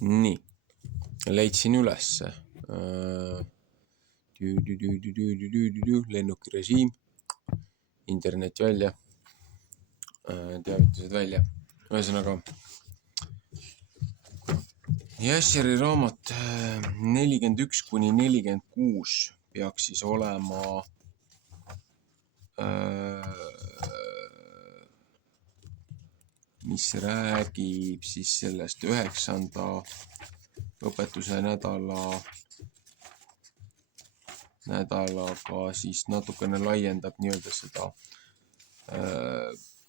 nii, leidsin ülesse. Lennukirežiim, internet välja, teavitused välja. Ühesõnaga, Jasheri raamat 41-46 peaks siis olema mis räägib siis sellest 9. õpetuse nädalaga siis natukene laiendab nii-öelda seda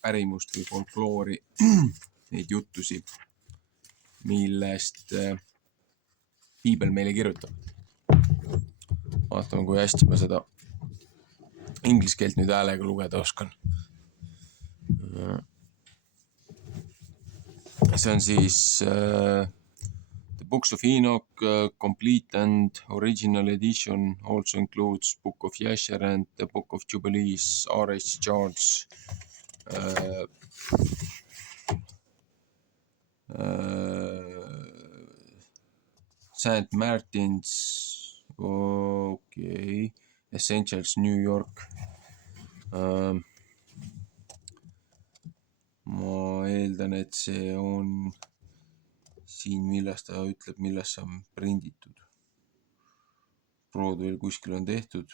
pärimust või folkloori, neid juttusi, millest piibel meile kirjutab. Vaatame, kui hästi ma seda inglise keelt nüüd häälega lugeda oskan. See on siis The Books of Enoch, complete and original edition, also includes Book of Jasher and the Book of Jubilees, R.H. Charles. St. Martin's, okay, Essentials, New York. Ma eeldan, et see on siin, millest ta ütleb, millest see on prinditud. Broadway'l kuskil on tehtud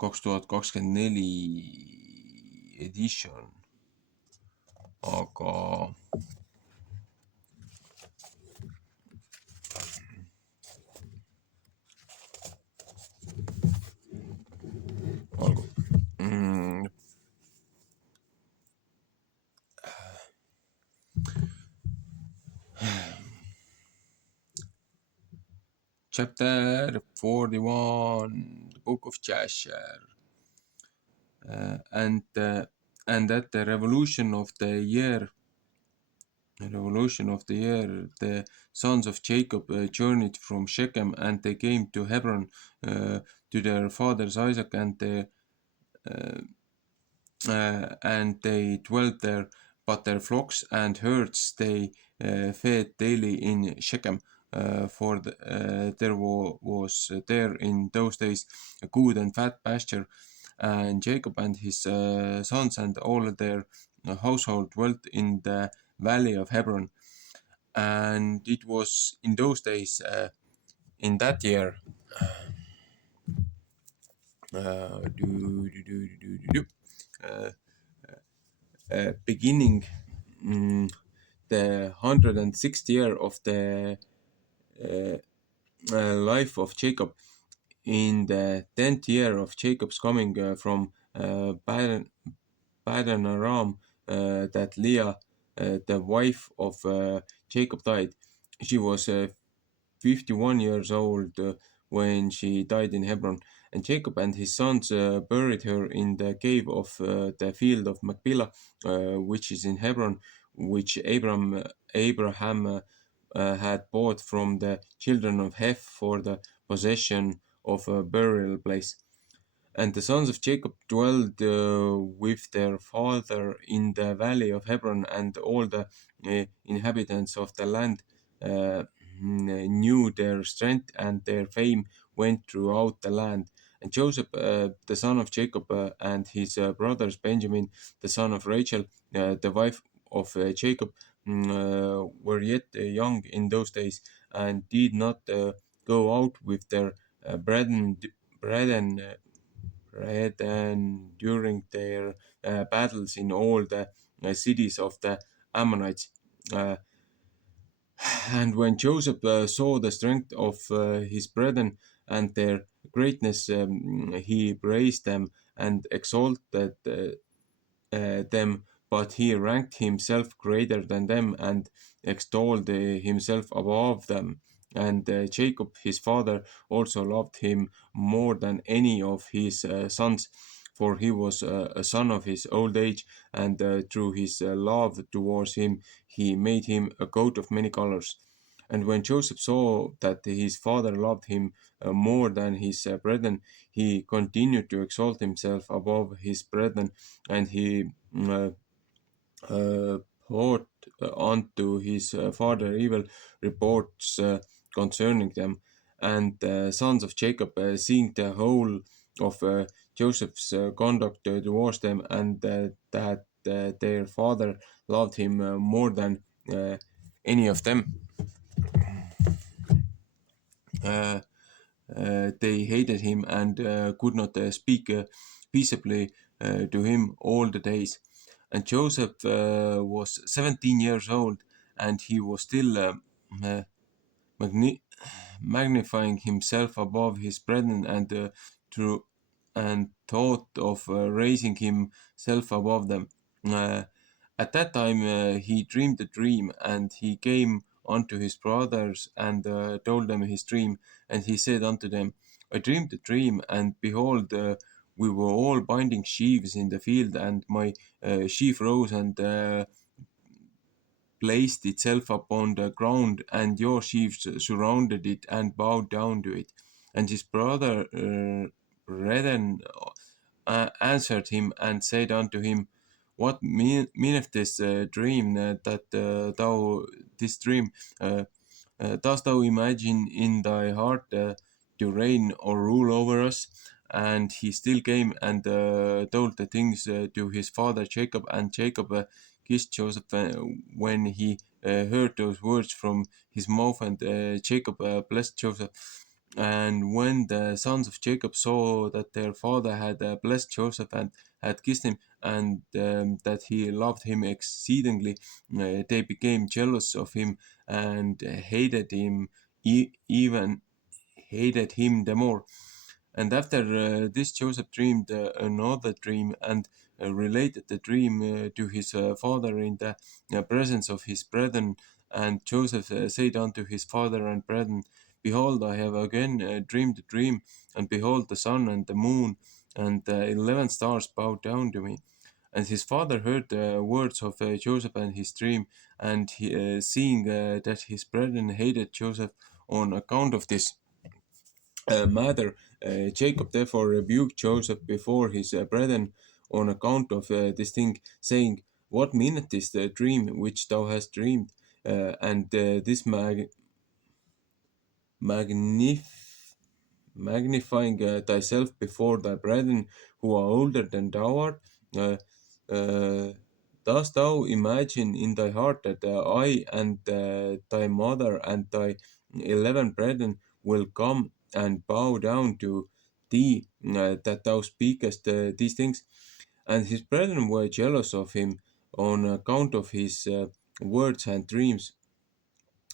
2024 edition, aga olgu. Chapter 41, the Book of Jasher. And at the revolution of the year, the sons of Jacob journeyed from Shechem, and they came to Hebron to their fathers Isaac, and they dwelt there, but their flocks and herds they fed daily in Shechem. For there was there in those days a good and fat pasture, and Jacob and his sons and all their household dwelt in the valley of Hebron. And it was in those days, in that year, beginning the 106th year of the life of Jacob, in the 10th year of Jacob's coming from Padan Aram, that Leah, the wife of Jacob, died. She was 51 years old when she died in Hebron. And Jacob and his sons buried her in the cave of the field of Machpelah, which is in Hebron, which Abraham had bought from the children of Heth for the possession of a burial place. And the sons of Jacob dwelled with their father in the valley of Hebron, and all the inhabitants of the land knew their strength, and their fame went throughout the land. And Joseph, the son of Jacob, and his brothers Benjamin, the son of Rachel, the wife of Jacob, were yet young in those days, and did not go out with their brethren during their battles in all the cities of the Ammonites. And when Joseph saw the strength of his brethren and their greatness, he praised them and exalted them, but he ranked himself greater than them and extolled himself above them. And Jacob, his father, also loved him more than any of his sons, for he was a son of his old age, and through his love towards him, he made him a coat of many colors. And when Joseph saw that his father loved him more than his brethren, he continued to exalt himself above his brethren, and he brought unto his father evil reports concerning them. And the sons of Jacob, seeing the whole of Joseph's conduct towards them, and that their father loved him more than uh, any of them, uh, they hated him and could not speak peaceably to him all the days. And Joseph was 17 years old, and he was still uh, magni- magnifying himself above his brethren, through and thought of raising himself above them. Uh, at that time he dreamed a dream, and he came unto his brothers and told them his dream. And he said unto them, I dreamed a dream, and behold, we were all binding sheaves in the field, and my sheaf rose and placed itself upon the ground, and your sheaves surrounded it and bowed down to it. And his brother brethren answered him and said unto him, What meaneth this dream that thou this dream? Dost thou imagine in thy heart to reign or rule over us? And he still came and told the things to his father Jacob. And Jacob kissed Joseph when he heard those words from his mouth. And Jacob blessed Joseph. And when the sons of Jacob saw that their father had blessed Joseph and had kissed him, and that he loved him exceedingly, they became jealous of him and hated him, even hated him the more. And after this, Joseph dreamed another dream and related the dream to his father in the presence of his brethren. And Joseph said unto his father and brethren, Behold, I have again dreamed a dream, and behold, the sun and the moon and the 11 stars bowed down to me. And his father heard the words of Joseph and his dream, and seeing that his brethren hated Joseph on account of this matter, Jacob therefore rebuked Joseph before his brethren on account of this thing, saying, What meaneth this dream which thou hast dreamed? And this magnif- magnifying thyself before thy brethren who are older than thou art? Uh, uh, Dost thou imagine in thy heart that I and thy mother and thy 11 brethren will come and bow down to thee, that thou speakest these things? And his brethren were jealous of him on account of his words and dreams,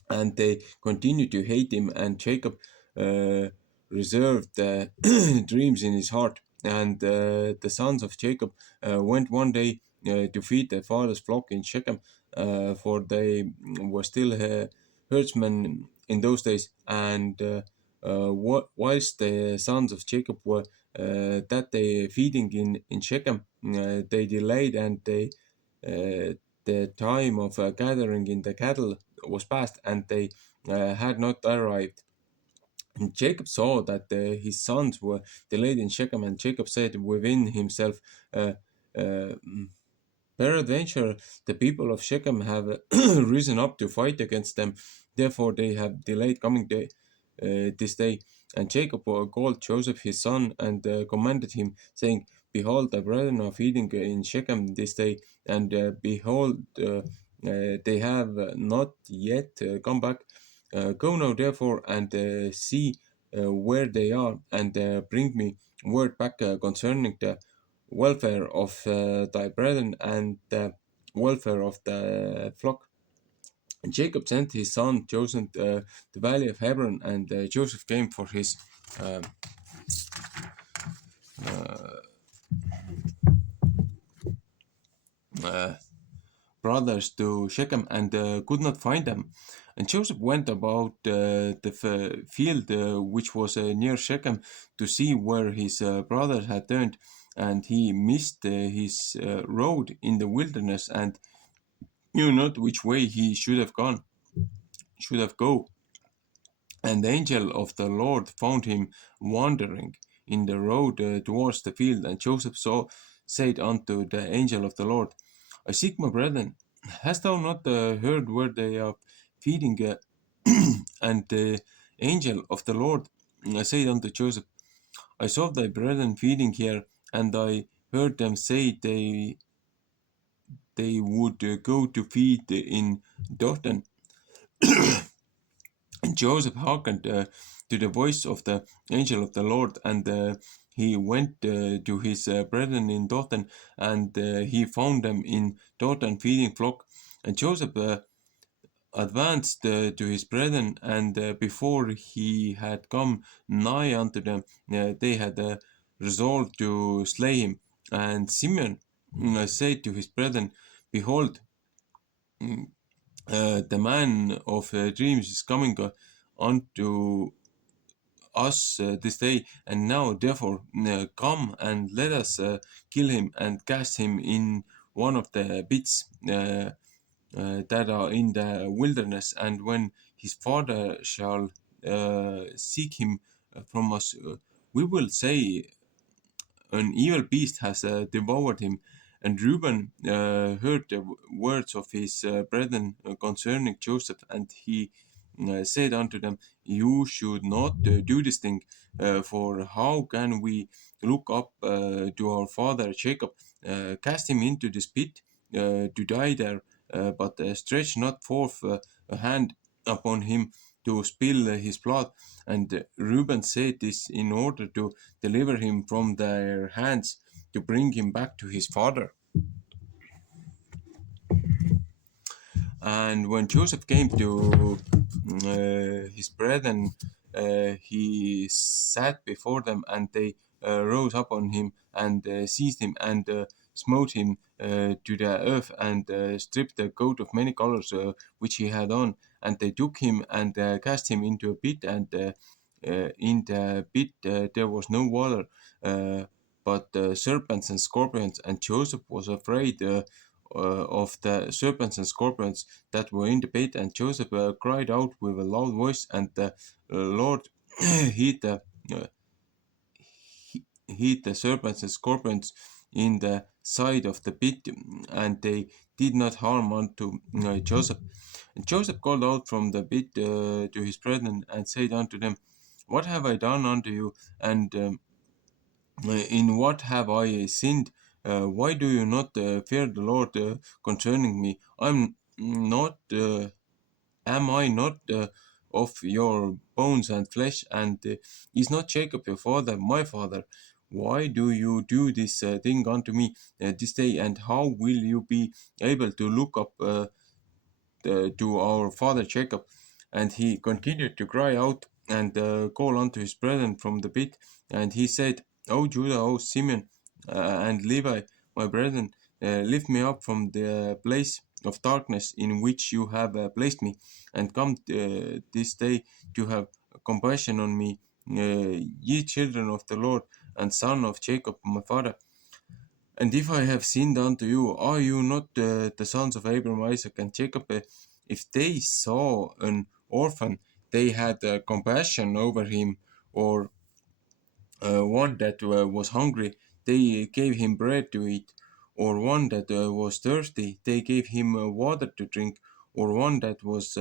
and they continued to hate him. And Jacob uh, reserved dreams in his heart. And the sons of Jacob went one day to feed their father's flock in Shechem, for they were still herdsmen in those days. And whilst the sons of Jacob were that day feeding in Shechem, they delayed, and the time of gathering in the cattle was past, and they had not arrived. And Jacob saw that his sons were delayed in Shechem, and Jacob said within himself, uh, uh, Peradventure, the people of Shechem have risen up to fight against them. Therefore, they have delayed coming this day. And Jacob called Joseph his son and commanded him, saying, Behold, thy brethren are feeding in Shechem this day, and behold, they have not yet come back. Go now, therefore, and see where they are, and bring me word back concerning the welfare of thy brethren and the welfare of the flock. And Jacob sent his son Joseph the valley of Hebron, and Joseph came for his uh, uh, brothers to Shechem, and could not find them. And Joseph went about the field which was near Shechem to see where his brothers had turned, and he missed his road in the wilderness, and knew not which way he should have go. And the angel of the Lord found him wandering in the road towards the field. And Joseph said unto the angel of the Lord, I seek my brethren. Hast thou not heard where they are feeding? And the angel of the Lord said unto Joseph, I saw thy brethren feeding here, and I heard them say they would go to feed in Dothan. And Joseph hearkened to the voice of the angel of the Lord, and he went to his brethren in Dothan, and he found them in Dothan feeding flock. And Joseph advanced to his brethren, and before he had come nigh unto them, they had resolved to slay him. And Simeon said to his brethren, Behold, mm, the man of dreams is coming unto us this day, and now therefore come and let us kill him and cast him in one of the pits that are in the wilderness. And when his father shall seek him from us, we will say, An evil beast has devoured him. And Reuben heard the words of his brethren concerning Joseph, and he said unto them, You should not do this thing, for how can we look up to our father Jacob, cast him into this pit to die there, but stretch not forth a hand upon him to spill his blood. And Reuben said this in order to deliver him from their hands, to bring him back to his father. And when Joseph came to his brethren, he sat before them, and they rose up on him and seized him and smote him to the earth, and stripped the coat of many colors which he had on. And they took him and cast him into a pit, and in the pit there was no water, but serpents and scorpions. And Joseph was afraid of the serpents and scorpions that were in the pit. And Joseph cried out with a loud voice, and the Lord hid the uh, hid the serpents and scorpions in the side of the pit, and they did not harm unto Joseph. And Joseph called out from the pit to his brethren and said unto them, What have I done unto you? And in what have I sinned? Why do you not fear the Lord concerning me? Not, am I not of your bones and flesh? And is not Jacob your father, my father? Why do you do this thing unto me this day? And how will you be able to look up to our father Jacob? And he continued to cry out and call unto his brethren from the pit. And he said, O Judah, O Simeon, and Levi, my brethren, lift me up from the place of darkness in which you have placed me, and come this day to have compassion on me, ye children of the Lord, and son of Jacob my father. And if I have sinned unto you, are you not the sons of Abraham, Isaac, and Jacob? If they saw an orphan, they had compassion over him, or one that was hungry, they gave him bread to eat, or one that was thirsty, they gave him water to drink, or one that was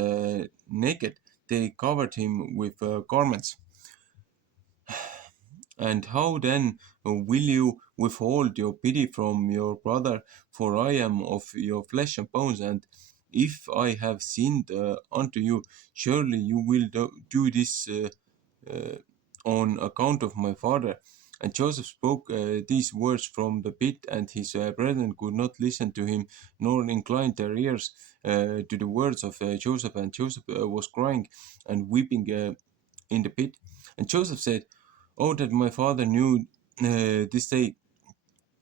naked, they covered him with garments. And how then will you withhold your pity from your brother? For I am of your flesh and bones, and if I have sinned unto you, surely you will do this uh, on account of my father. And Joseph spoke these words from the pit, and his brethren could not listen to him, nor incline their ears to the words of Joseph. And Joseph was crying and weeping in the pit. And Joseph said, Oh, that my father knew this day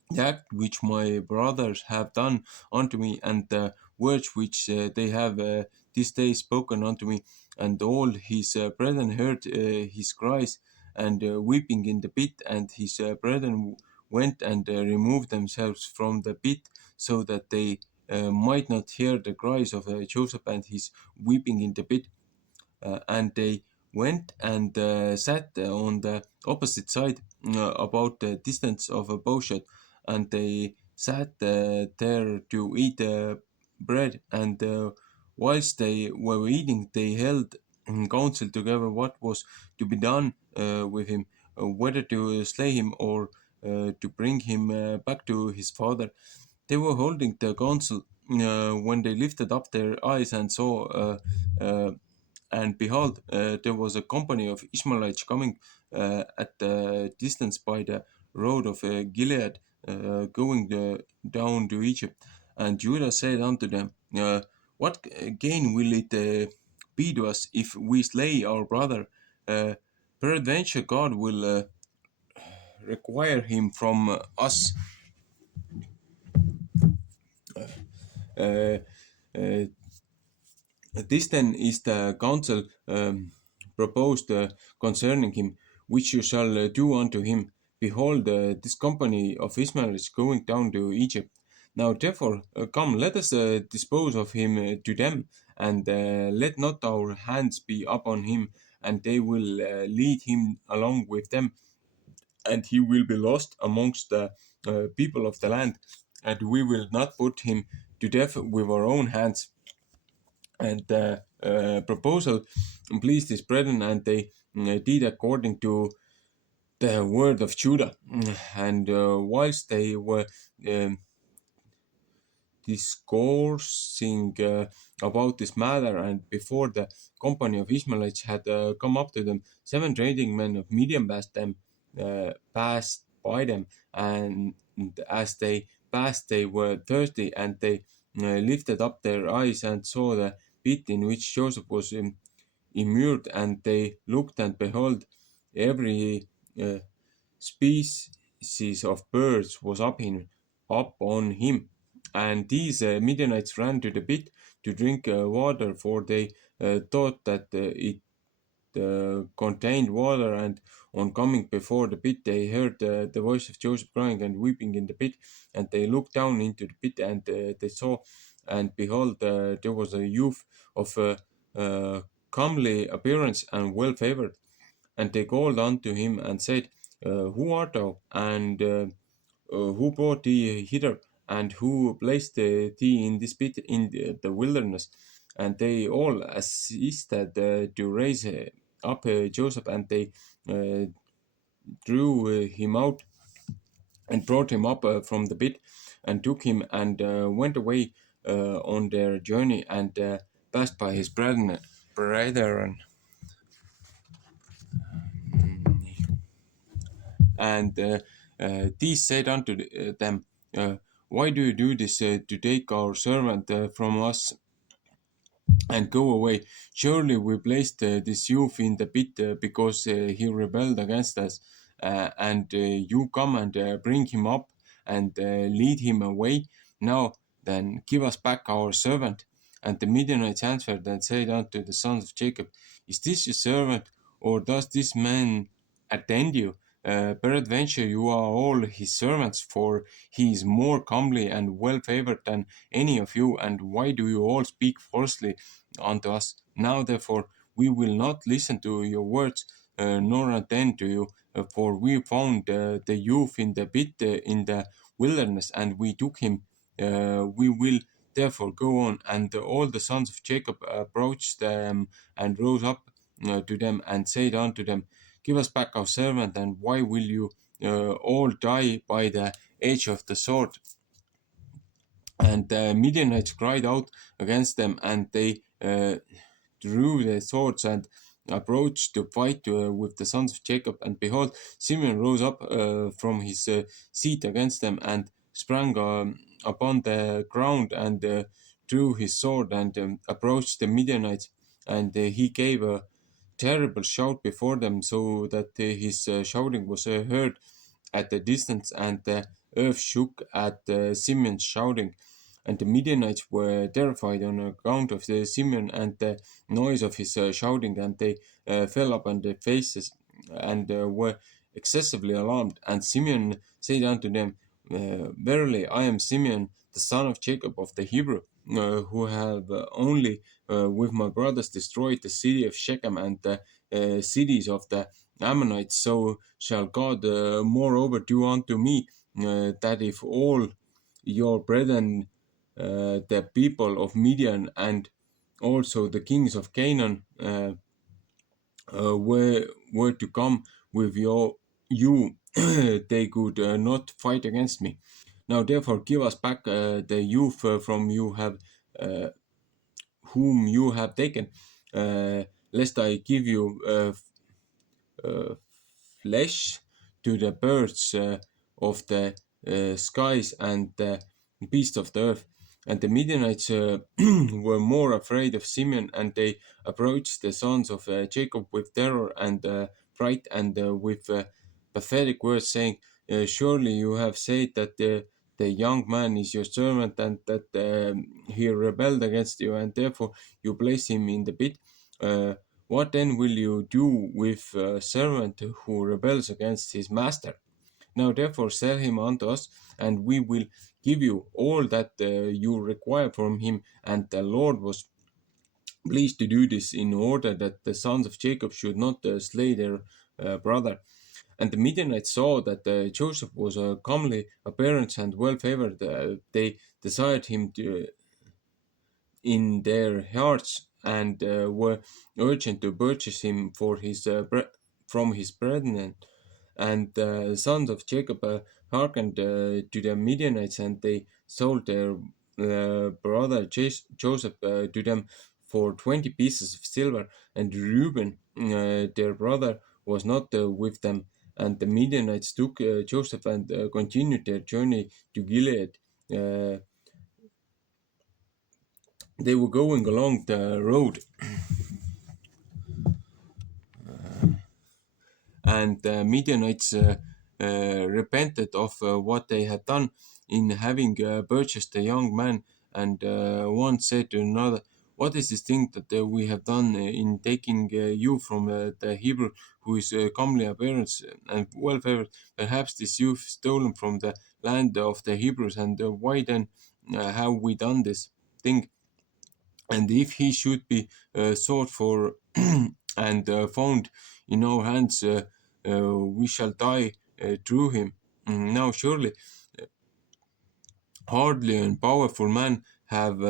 the act which my brothers have done unto me, and the words which they have this day spoken unto me. And all his brethren heard his cries and weeping in the pit. And his brethren went and removed themselves from the pit, so that they might not hear the cries of Joseph and his weeping in the pit. And they went and sat on the opposite side, about the distance of a bowshot, and they sat there to eat bread, and whilst they were eating, they held counsel together what was to be done with him, whether to slay him or to bring him back to his father. They were holding the council when they lifted up their eyes and saw, and behold, there was a company of Ishmaelites coming at the distance by the road of Gilead, going down to Egypt. And Judah said unto them, What gain will it be to us if we slay our brother? Uh, Peradventure God will require him from us. Uh, uh, This then is the counsel proposed concerning him, which you shall do unto him. Behold, this company of Ishmael is going down to Egypt. Now therefore, come, let us dispose of him to them, and let not our hands be upon him, and they will lead him along with them, and he will be lost amongst the people of the land, and we will not put him to death with our own hands. And the proposal pleased his brethren, and they did according to the word of Judah. And whilst they were um, discoursing about this matter, and before the company of Ishmaelites had come up to them, 7 trading men of Midian passed by them, and as they passed, they were thirsty, and they lifted up their eyes and saw the pit in which Joseph was immured, and they looked, and behold, every uh, species of birds was up on him. And these Midianites ran to the pit to drink water, for they thought that it contained water. And on coming before the pit, they heard the voice of Joseph crying and weeping in the pit. And they looked down into the pit, and they saw, and behold, there was a youth of uh, comely appearance and well favored. And they called unto him and said, Who art thou? And who brought thee hither? And who placed thee in this pit in the wilderness? And they all assisted to raise up Joseph, and they uh, drew him out and brought him up from the pit, and took him, and went away on their journey, and passed by his brethren. And these said unto them, Why do you do this to take our servant from us and go away? Surely we placed this youth in the pit because he rebelled against us. And you come and bring him up and lead him away. Now then, give us back our servant. And the Midianites answered and said unto the sons of Jacob, Is this your servant, or does this man attend you? Peradventure you are all his servants, for he is more comely and well favored than any of you. And why do you all speak falsely unto us? Now therefore we will not listen to your words, nor attend to you, for we found the youth in the pit in the wilderness, and we took him. We will therefore go on. And all the sons of Jacob approached them and rose up to them and said unto them, Give us back our servant, and why will you all die by the edge of the sword? And the Midianites cried out against them, and they drew their swords and approached to fight with the sons of Jacob. And behold, Simeon rose up from his seat against them, and sprang upon the ground, and drew his sword, and approached the Midianites. And he gave a terrible shout before them, so that his shouting was heard at a distance, and the earth shook at Simeon's shouting. And the Midianites were terrified on account of the Simeon and the noise of his shouting, and they fell upon their faces, and were excessively alarmed. And Simeon said unto them, Verily, I am Simeon, the son of Jacob of the Hebrew, who have only with my brothers destroyed the city of Shechem and the cities of the Ammonites. So shall God moreover do unto me, that if all your brethren the people of Midian and also the kings of Canaan were to come with you, they could not fight against me. Now therefore give us back the youth from you have whom you have taken, lest I give you uh, flesh to the birds of the skies and the beasts of the earth. And the Midianites were more afraid of Simeon, and they approached the sons of Jacob with terror and fright and with pathetic words, saying, Surely you have said that the young man is your servant, and that he rebelled against you, and therefore you place him in the pit. Uh, what then will you do with a servant who rebels against his master? Now therefore sell him unto us, and we will give you all that you require from him. And the Lord was pleased to do this in order that the sons of Jacob should not slay their brother. And the Midianites saw that Joseph was a comely appearance and well favored. They desired him to, in their hearts, and were urgent to purchase him for his from his brethren. And the sons of Jacob hearkened to the Midianites, and they sold their brother Joseph to them for 20 pieces of silver. And Reuben, their brother, was not with them. And the Midianites took Joseph and continued their journey to Gilead. Uh, they were going along the road, and the Midianites repented of what they had done in having purchased the young man. And one said to another, What is this thing that we have done in taking you from the Hebrew, who is comely appearance and well favored? Perhaps this youth stolen from the land of the Hebrews, and why then have we done this thing? And if he should be sought for and found in our hands, we shall die through him. Now surely hardly and powerful man have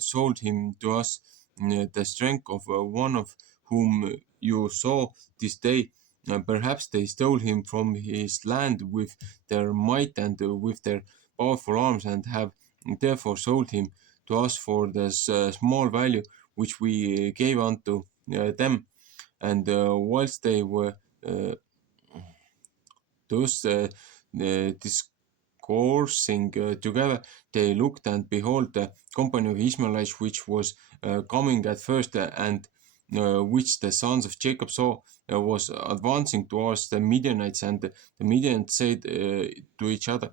sold him to us, the strength of one of whom you saw this day. Perhaps they stole him from his land with their might and with their powerful arms, and have therefore sold him to us for the small value which we gave unto them. And whilst they were uh, thus discoursing together, they looked, and behold, the company of Ishmaelites, which was coming at first, and which the sons of Jacob saw, was advancing towards the Midianites. And the Midianites said to each other,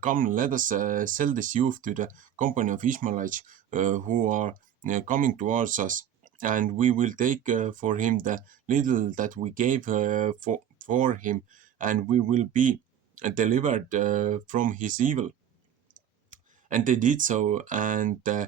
Come, let us sell this youth to the company of Ishmaelites who are coming towards us, and we will take for him the little that we gave for him, and we will be delivered from his evil. And they did so, and uh,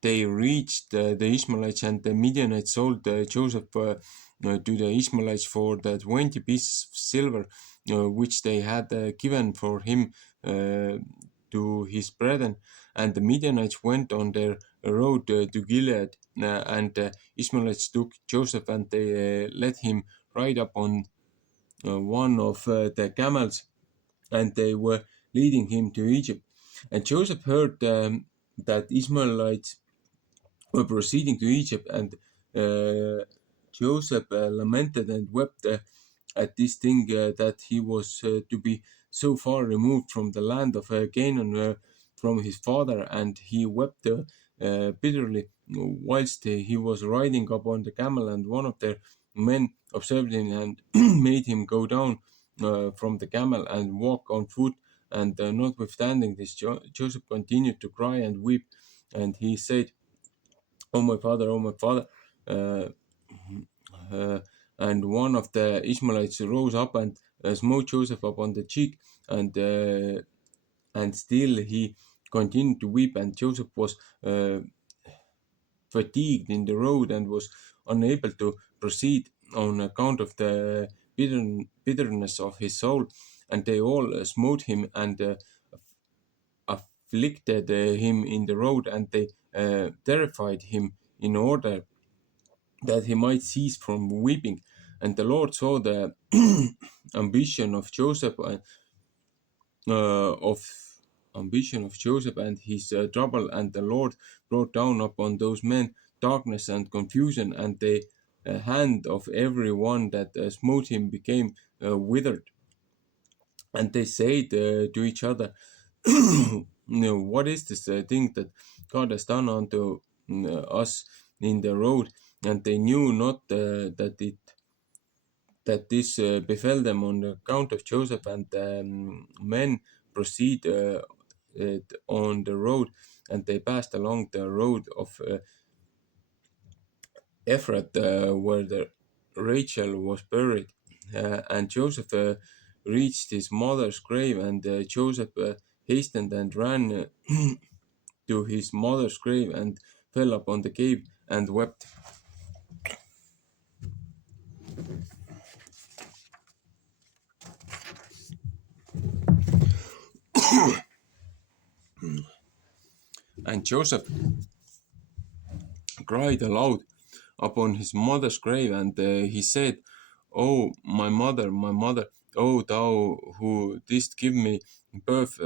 they reached the Ishmaelites, and the Midianites sold Joseph to the Ishmaelites for the 20 pieces of silver which they had given for him to his brethren. And the Midianites went on their road to Gilead, and the Ishmaelites took Joseph, and they let him ride upon one of the camels, and they were leading him to Egypt. And Joseph heard that Ishmaelites were proceeding to Egypt, and Joseph lamented and wept at this thing, that he was to be so far removed from the land of Canaan, from his father, and he wept bitterly whilst he was riding upon the camel. And one of their men observed him and made him go down from the camel and walk on foot. And notwithstanding this, Joseph continued to cry and weep, and he said, "Oh my father, oh my father." Uh, uh, and one of the Ishmaelites rose up and smote Joseph upon the cheek, and still he continued to weep. And Joseph was fatigued in the road and was unable to proceed on account of the bitterness of his soul. And they all smote him and afflicted him in the road, and they terrified him in order that he might cease from weeping. And the Lord saw the ambition of Joseph, of and his trouble, and the Lord brought down upon those men darkness and confusion, and the hand of every one that smote him became withered. And they said to each other, what is this thing that God has done unto us in the road? And they knew not that this befell them on account of Joseph. And men proceed on the road, and they passed along the road of Ephrath, where the Rachel was buried. And Joseph reached his mother's grave, and Joseph hastened and ran to his mother's grave and fell upon the grave and wept. And Joseph cried aloud upon his mother's grave, and he said, "O my mother, O thou who didst give me birth,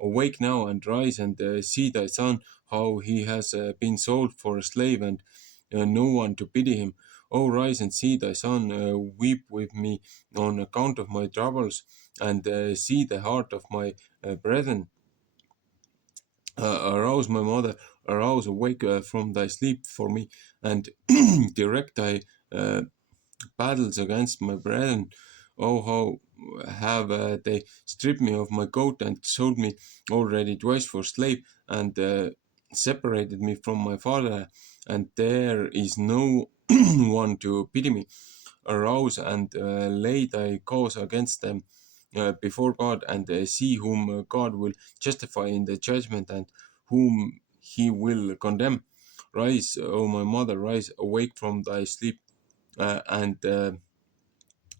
awake now and rise and see thy son, how he has been sold for a slave, and no one to pity him. O rise and see thy son, weep with me on account of my troubles, and see the heart of my brethren. Arouse, my mother, arouse, awake from thy sleep for me, and direct thy uh, battles against my brethren. Oh, how have they stripped me of my coat and sold me already twice for slave, and separated me from my father, and there is no one to pity me. Arouse and lay thy cause against them before God, and see whom God will justify in the judgment, and whom he will condemn. Rise, O my mother, rise, awake from thy sleep, and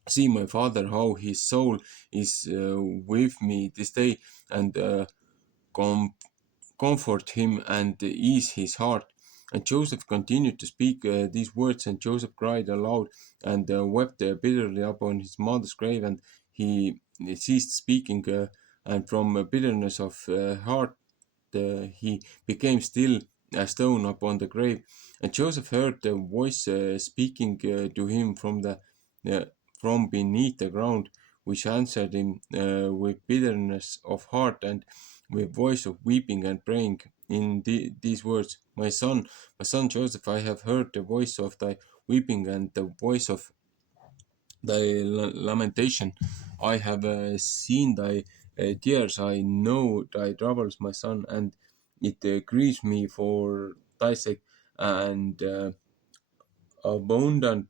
see my father, how his soul is with me this day, and com- comfort him and ease his heart. And Joseph continued to speak these words, and Joseph cried aloud and wept bitterly upon his mother's grave, and he ceased speaking, and from bitterness of heart he became still a stone upon the grave. And Joseph heard the voice speaking to him uh, from beneath the ground, which answered him with bitterness of heart, and with voice of weeping and praying in these words: my son Joseph, I have heard the voice of thy weeping and the voice of thy lamentation. I have seen thy tears. I know thy troubles, my son, and it grieves me for thy sake. And abundant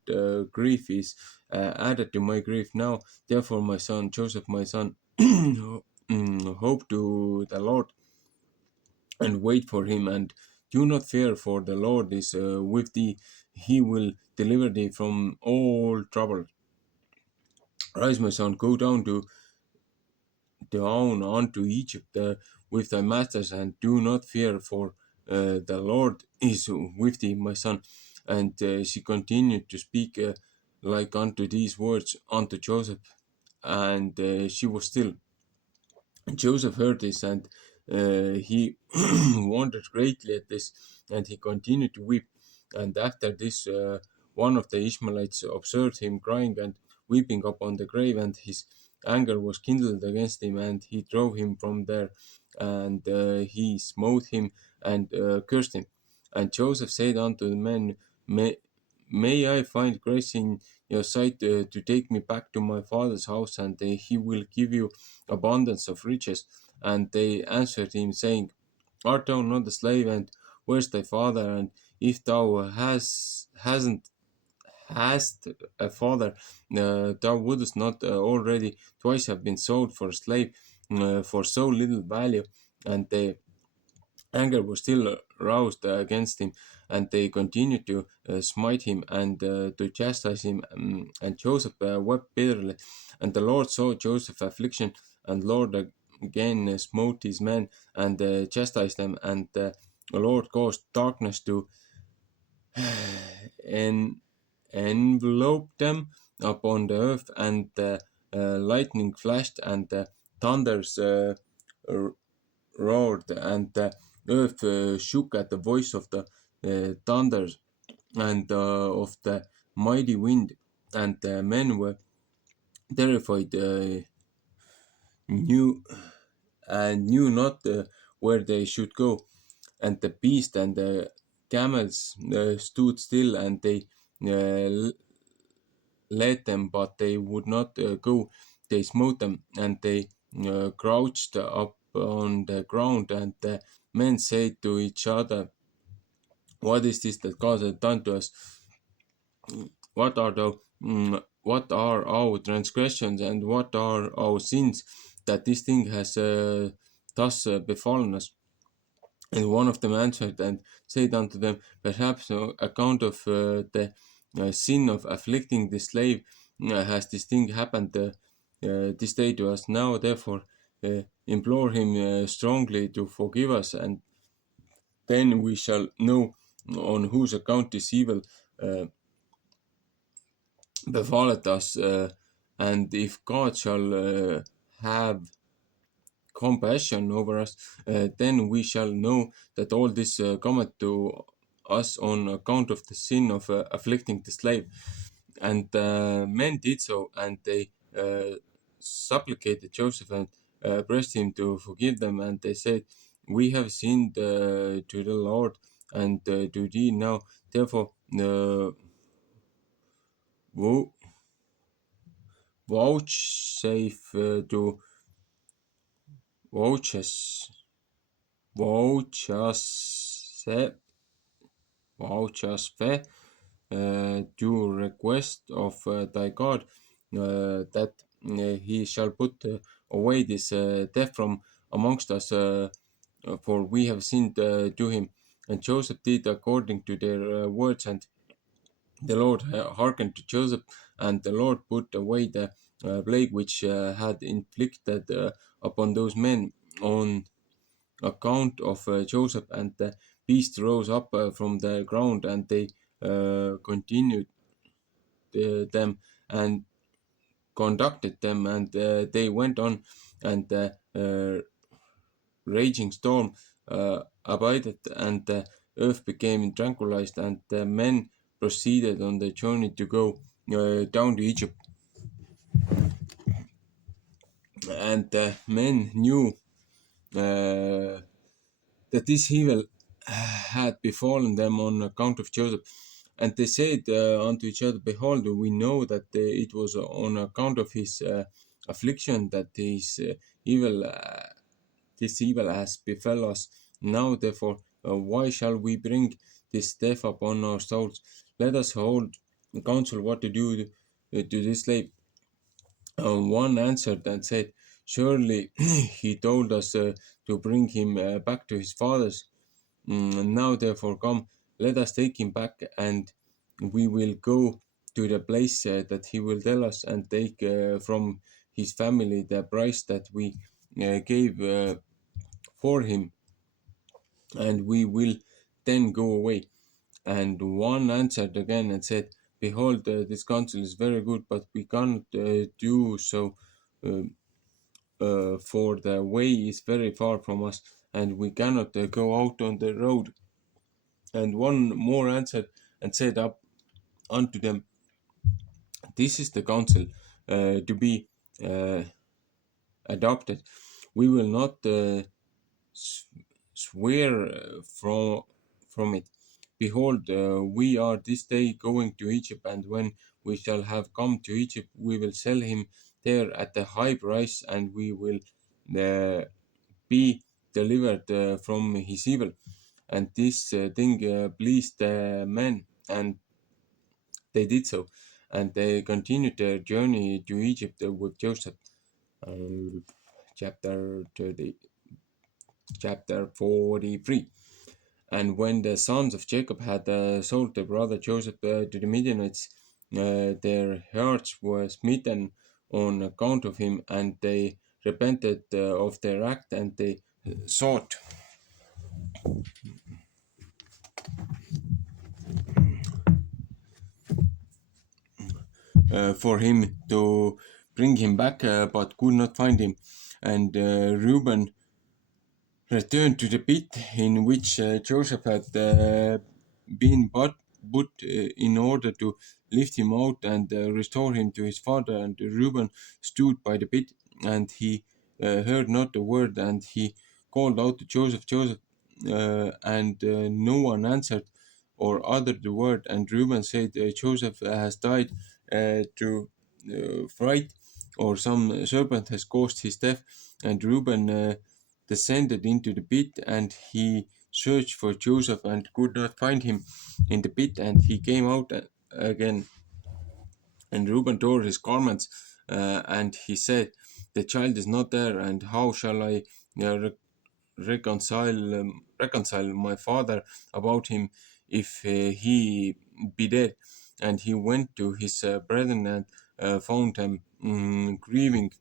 grief is added to my grief now. Therefore, my son Joseph, my son, hope to the Lord and wait for him, and do not fear, for the Lord is with thee. He will deliver thee from all trouble. Rise, my son, go down unto Egypt with thy masters, and do not fear, for the Lord is with thee, my son. And she continued to speak like unto these words unto Joseph, and she was still. Joseph heard this, and he wondered greatly at this, and he continued to weep. And after this, one of the Ishmaelites observed him crying and weeping upon the grave, and his anger was kindled against him, and he drove him from there, and he smote him and cursed him. And Joseph said unto the men, May I find grace in your sight to take me back to my father's house, and he will give you abundance of riches. And they answered him, saying, Art thou not a slave, and where's thy father? And if thou hast a father, thou wouldst not already twice have been sold for a slave for so little value. And they anger was still roused against him, and they continued to smite him and to chastise him. And Joseph wept bitterly. And the Lord saw Joseph's affliction, and Lord again smote his men and chastised them, and the Lord caused darkness to en- envelop them upon the earth, and the lightning flashed, and the thunders r- roared, and the earth shook at the voice of the thunder and of the mighty wind, and the men were terrified, knew knew not where they should go. And the beast and the camels stood still, and they led them, but they would not go. They smote them, and they crouched up on the ground, and the men said to each other, "What is this that God has done to us? What are our transgressions, and what are our sins, that this thing has thus befallen us?" And one of them answered and said unto them, "Perhaps on account of the sin of afflicting the slave has this thing happened this day to us. Now therefore implore him strongly to forgive us, and then we shall know on whose account this evil uh, befalleth us. And if God shall have compassion over us, then we shall know that all this cometh to us on account of the sin of afflicting the slave." And men did so, and they supplicated Joseph and pressed him to forgive them. And they said, "We have sinned to the Lord and to thee now. Therefore, wo- vouchsafe to vouches vouchsafe vouchsafe to request of thy God, that he shall put away this death from amongst us, for we have sinned to him." And Joseph did according to their words, and the Lord hearkened to Joseph, and the Lord put away the plague which had inflicted upon those men on account of Joseph. And the beast rose up from the ground, and they continued them and conducted them, and they went on, and the raging storm abated, and the earth became tranquilized, and the men proceeded on the journey to go down to Egypt. And the men knew that this evil had befallen them on account of Joseph. And they said unto each other, "Behold, we know that it was on account of his affliction that evil, this evil has befell us. Now, therefore, why shall we bring this death upon our souls? Let us hold counsel what to do to this slave." One answered and said, "Surely he told us to bring him back to his fathers. Now therefore come, let us take him back, and we will go to the place that he will tell us, and take from his family the price that we gave for him, and we will then go away." And one answered again and said, "Behold, this counsel is very good, but we cannot do so, uh, for the way is very far from us, and we cannot go out on the road." And one more answered and said up unto them, "This is the counsel to be uh, adopted. We will not swear from it. Behold, we are this day going to Egypt, and when we shall have come to Egypt, we will sell him there at a high price, and we will uh, be delivered from his evil." And this thing pleased the men, and they did so, and they continued their journey to Egypt with Joseph. Uh, chapter 30, chapter 43. And when the sons of Jacob had sold their brother Joseph to the Midianites, their hearts were smitten on account of him, and they repented of their act, and they sought for him to bring him back, but could not find him. And Reuben returned to the pit in which Joseph had been put in order to lift him out and restore him to his father. And Reuben stood by the pit, and he heard not a word, and he called out to Joseph, Joseph, and no one answered or uttered the word. And Reuben said, Joseph has died to fright, or some serpent has caused his death. And Reuben descended into the pit, and he searched for Joseph and could not find him in the pit. And he came out again, and Reuben tore his garments, and he said, "The child is not there, and how shall I reconcile my father about him if he be dead?" And he went to his brethren and found them grieving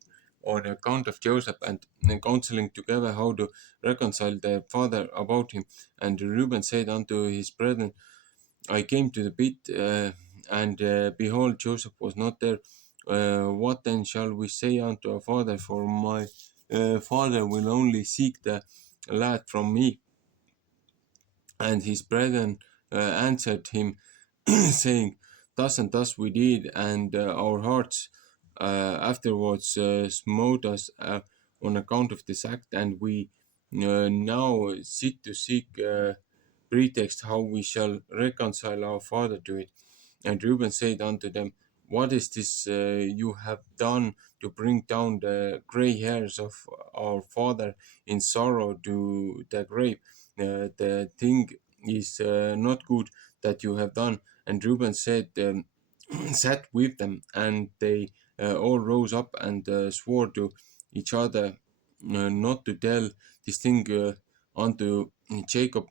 on account of Joseph, and counseling together how to reconcile their father about him. And Reuben said unto his brethren, I came to the pit, and behold, Joseph was not there. What then shall we say unto our father? For my father will only seek the lad from me. And his brethren answered him, saying, Thus and thus we did, and our hearts afterwards smote us on account of this act, and we now sit to seek pretext how we shall reconcile our father to it. And Reuben said unto them, What is this you have done to bring down the gray hairs of our father in sorrow to the grave? The thing is not good that you have done. And Reuben said, sat with them, and they all rose up and swore to each other not to tell this thing unto Jacob.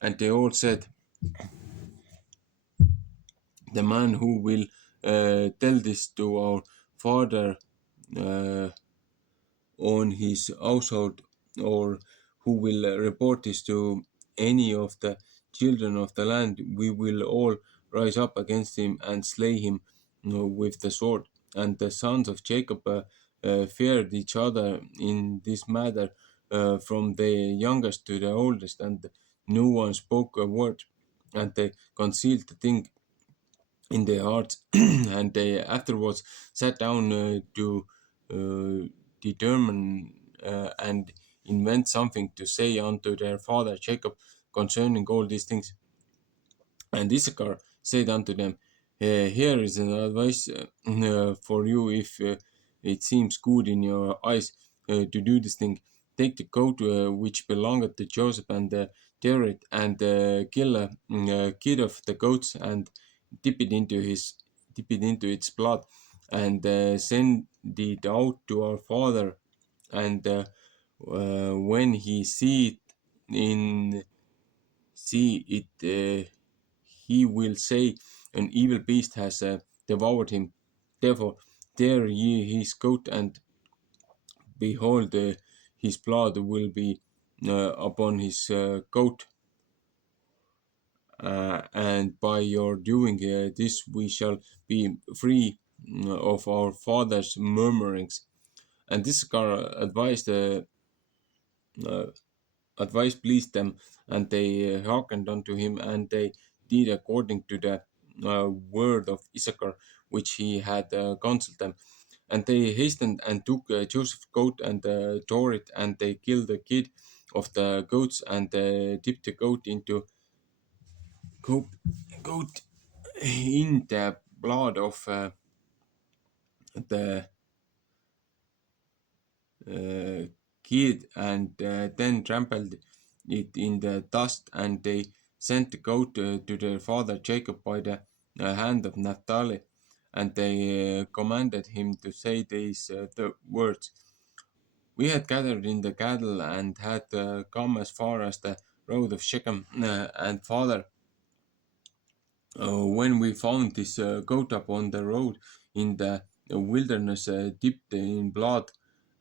And they all said, The man who will tell this to our father uh, on his household, or who will report this to any of the children of the land, we will all rise up against him and slay him, with the sword. And the sons of Jacob feared each other in this matter, from the youngest to the oldest, and no one spoke a word. And they concealed the thing in their hearts, and they afterwards sat down to determine and invent something to say unto their father Jacob concerning all these things. And Issachar said unto them, Here is an advice for you, if it seems good in your eyes to do this thing. Take the coat which belongeth to Joseph, and tear it, and kill a kid of the goats, and dip it into its blood, and send it out to our father. And when he in see it, he will say, An evil beast has devoured him. Therefore, tear ye his coat, and behold, his blood will be upon his coat. And by your doing this, we shall be free of our father's murmurings. And this uh, advice pleased them, and they hearkened unto him, and they did according to the word of Issachar, which he had counseled them. And they hastened and took Joseph's coat, and tore it, and they killed the kid of the goats, and dipped the goat, goat in the blood of the uh, kid, and then trampled it in the dust. And they sent the goat to their father Jacob by the hand of Naphtali. And they commanded him to say these the words, We had gathered in the cattle, and had come as far as the road of Shechem, and father, when we found this goat upon the road in the wilderness, dipped in blood,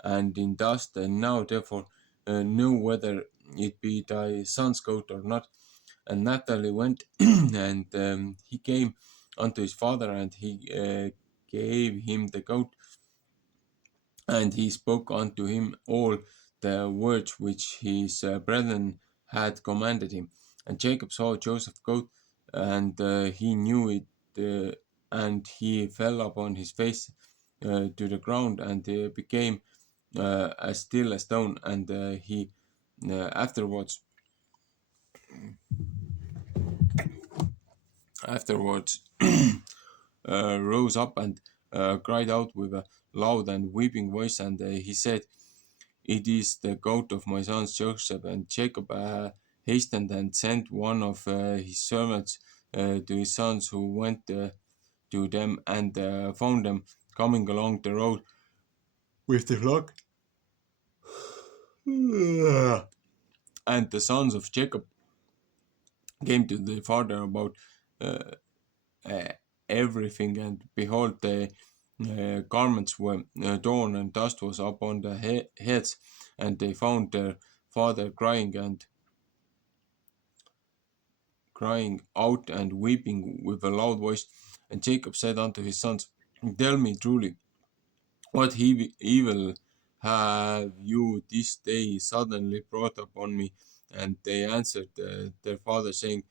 and in dust, and now therefore know whether it be thy son's goat or not. And Naphtali went, and he came unto his father, and he gave him the goat, and he spoke unto him all the words which his brethren had commanded him. And Jacob saw Joseph's goat, and he knew it, and he fell upon his face to the ground, and became as still as stone. And he afterwards afterwards rose up and cried out with a loud and weeping voice, and he said, "It is the goat of my sons Joseph." And Jacob hastened and sent one of his servants to his sons, who went to them and found them coming along the road with the flock. And the sons of Jacob came to the father about uh, uh, everything, and behold, the garments were torn, and dust was upon their heads, and they found their father crying out and weeping with a loud voice. And Jacob said unto his sons, "Tell me truly, what evil have you this day suddenly brought upon me?" And they answered their father, saying,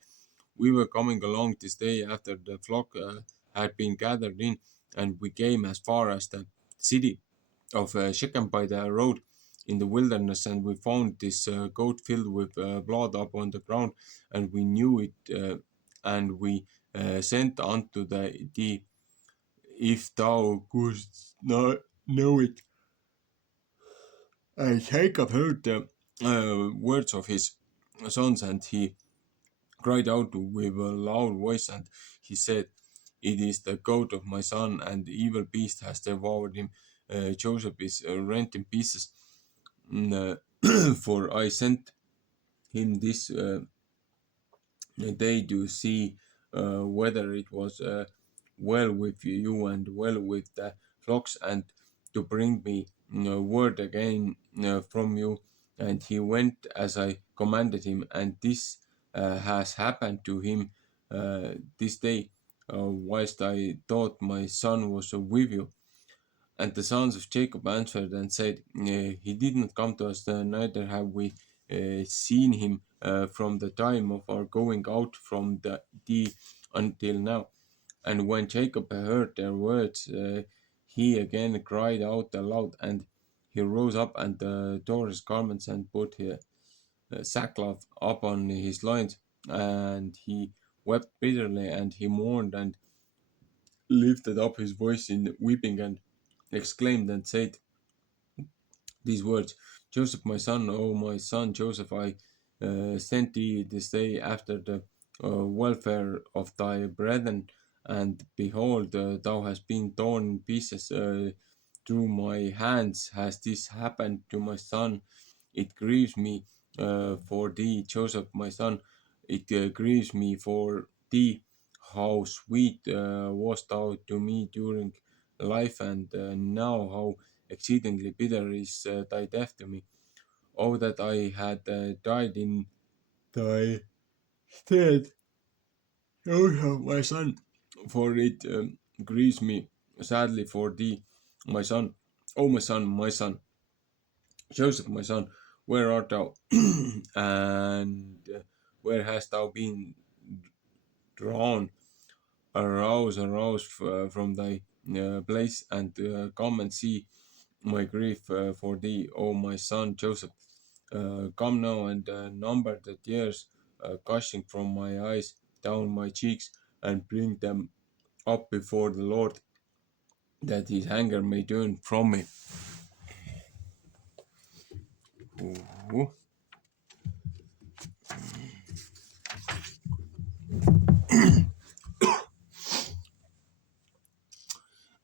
"We were coming along this day after the flock had been gathered in, and we came as far as the city of Shechem by the road in the wilderness, and we found this goat filled with blood upon the ground, and we knew it, and we sent unto thee, if thou couldst not know it." And Jacob heard the words of his sons, and he cried out with a loud voice, and he said, "It is the goat of my son, and the evil beast has devoured him. Joseph is rent in pieces, for I sent him this day to see whether it was well with you and well with the flocks, and to bring me word again from you." And he went as I commanded him, and this has happened to him this day, whilst I thought my son was with you. And the sons of Jacob answered and said, "He did not come to us, neither have we seen him from the time of our going out from thee until now." And when Jacob heard their words, he again cried out aloud, and he rose up and tore his garments, and put sackcloth upon his loins, and he wept bitterly, and he mourned, and lifted up his voice in weeping, and exclaimed and said these words, "Joseph, my son, O my son Joseph, I sent thee this day after the welfare of thy brethren, and behold, thou hast been torn in pieces through my hands has this happened to my son. It grieves me for thee, Joseph, my son. It grieves me for thee. How sweet wast thou to me during life, and now how exceedingly bitter is thy death to me. Oh, that I had died in thy stead, Joseph, my son, for it grieves me sadly for thee, my son. Oh, my son, Joseph, my son, where art thou? And where hast thou been drawn? Arouse, arouse from thy place, and come and see my grief for thee, O my son Joseph. Come now and number the tears gushing from my eyes down my cheeks, and bring them up before the Lord, that his anger may turn from me. Ooh.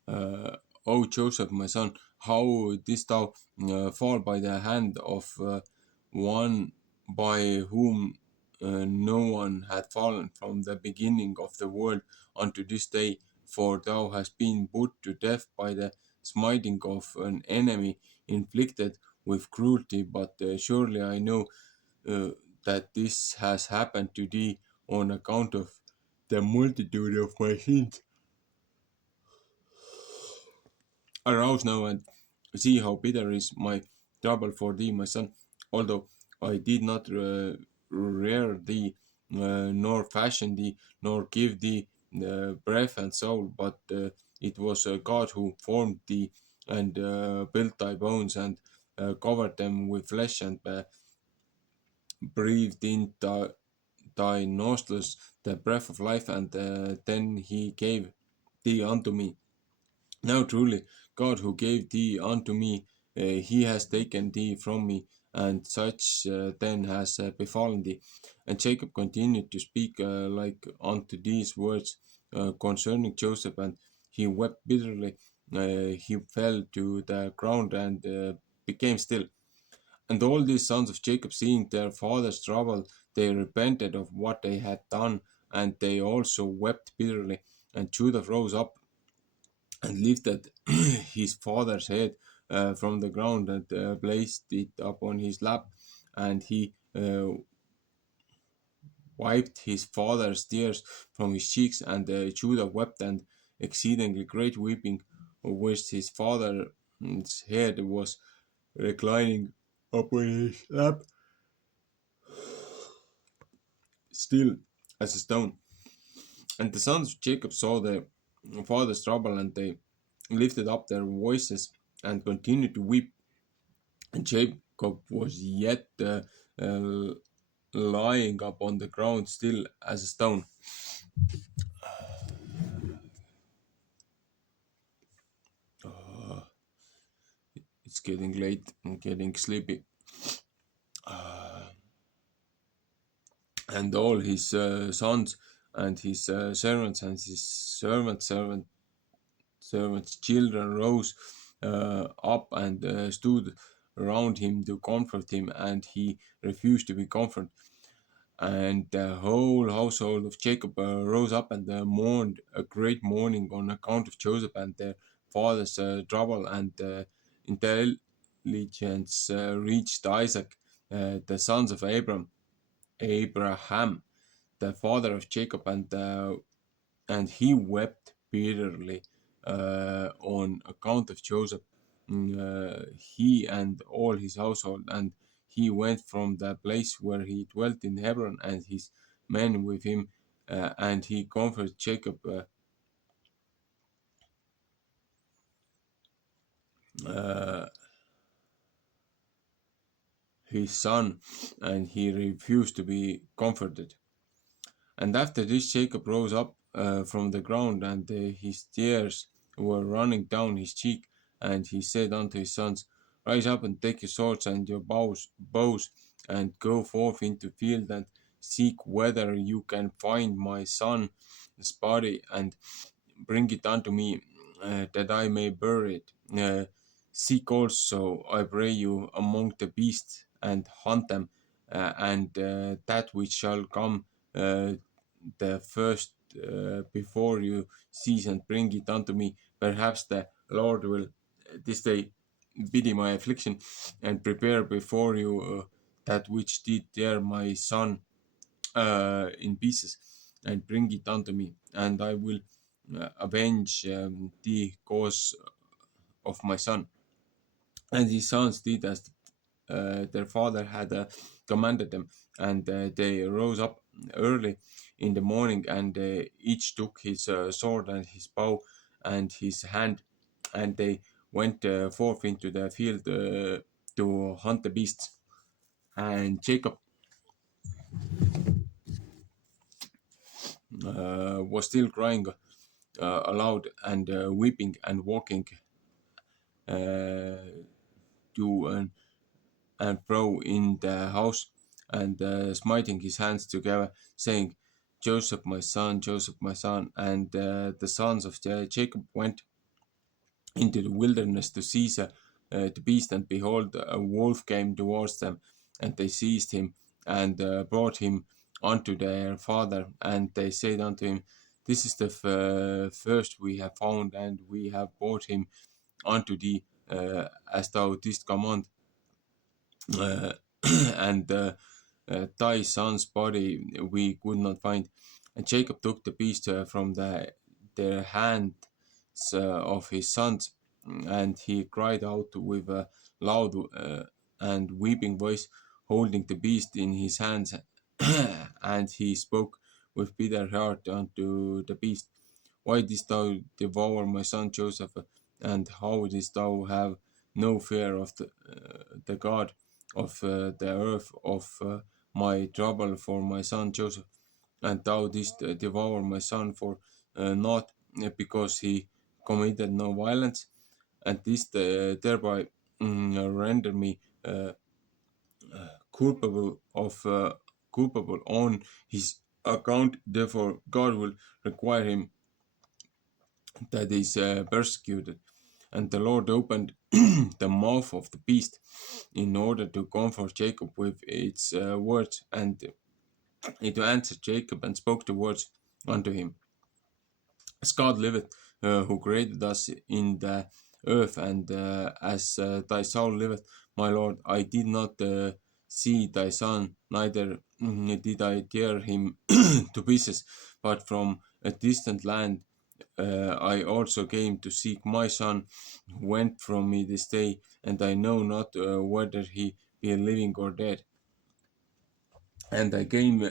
Uh, O Joseph, my son, how didst thou fall by the hand of one by whom no one had fallen from the beginning of the world unto this day? For thou hast been put to death by the smiting of an enemy inflicted with cruelty, but surely I know uh, that this has happened to thee on account of the multitude of my sins. Arouse now and see how bitter is my trouble for thee, my son. Although I did not rear thee, nor fashion thee, nor give thee breath and soul, but it was God who formed thee and built thy bones and covered them with flesh and breathed in thy nostrils the breath of life, and then he gave thee unto me. Now truly, God who gave thee unto me, he has taken thee from me, and such then has befallen thee. And Jacob continued to speak like unto these words concerning Joseph, and he wept bitterly. He fell to the ground and became still. And all these sons of Jacob, seeing their father's trouble, they repented of what they had done, and they also wept bitterly. And Judah rose up and lifted his father's head from the ground and placed it upon his lap, and he wiped his father's tears from his cheeks, and Judah wept and exceedingly great weeping, whilst his father's head was reclining upon his lap, still as a stone. And the sons of Jacob saw their father's trouble, and they lifted up their voices and continued to weep. And Jacob was yet uh, lying upon the ground, still as a stone. Uh, it's getting late. I'm getting sleepy. Uh, and all his sons and his servants and his servants' children rose up and stood around him to comfort him, and he refused to be comforted. And the whole household of Jacob rose up and mourned a great mourning on account of Joseph and their father's trouble, and intelligence reached Isaac, the sons of Abraham, the father of Jacob, and he wept bitterly on account of Joseph, he and all his household. And he went from the place where he dwelt in Hebron, and his men with him, and he comforted Jacob, uh, his son, and he refused to be comforted. And after this, Jacob rose up from the ground, and his tears were running down his cheek. And he said unto his sons, rise up and take your swords and your bows, and go forth into field and seek whether you can find my son's body, and bring it unto me, that I may bury it. Seek also, I pray you, among the beasts, and hunt them, and that which shall come uh, the first before you cease, and bring it unto me. Perhaps the Lord will this day pity my affliction, and prepare before you that which did tear my son in pieces, and bring it unto me, and I will avenge the cause of my son. And his sons did as their father had commanded them, and they rose up early in the morning, and each took his sword and his bow and his hand, and they went forth into the field to hunt the beasts. And Jacob was still crying aloud and weeping and walking uh, to and fro in the house, and smiting his hands together, saying, Joseph, my son, Joseph, my son. And the sons of Jacob went into the wilderness to seize the beast, and behold, a wolf came towards them, and they seized him and brought him unto their father. And they said unto him, this is the first we have found, and we have brought him unto thee, as thou didst command, uh, and thy son's body we could not find. And Jacob took the beast from their hands of his sons, and he cried out with a loud and weeping voice, holding the beast in his hands. And he spoke with bitter heart unto the beast, why didst thou devour my son Joseph? And how didst thou have no fear of the God of the earth, of my trouble for my son Joseph? And thou didst devour my son for naught, because he committed no violence, and didst thereby render me culpable of culpable on his account. Therefore, God will require him that is persecuted. And the Lord opened the mouth of the beast in order to comfort Jacob with its words, and it answered Jacob and spoke the words unto him. As God liveth, who created us in the earth, and as thy soul liveth, my Lord, I did not see thy son, neither did I tear him to pieces, but from a distant land I also came to seek my son, who went from me this day, and I know not whether he be living or dead. And I came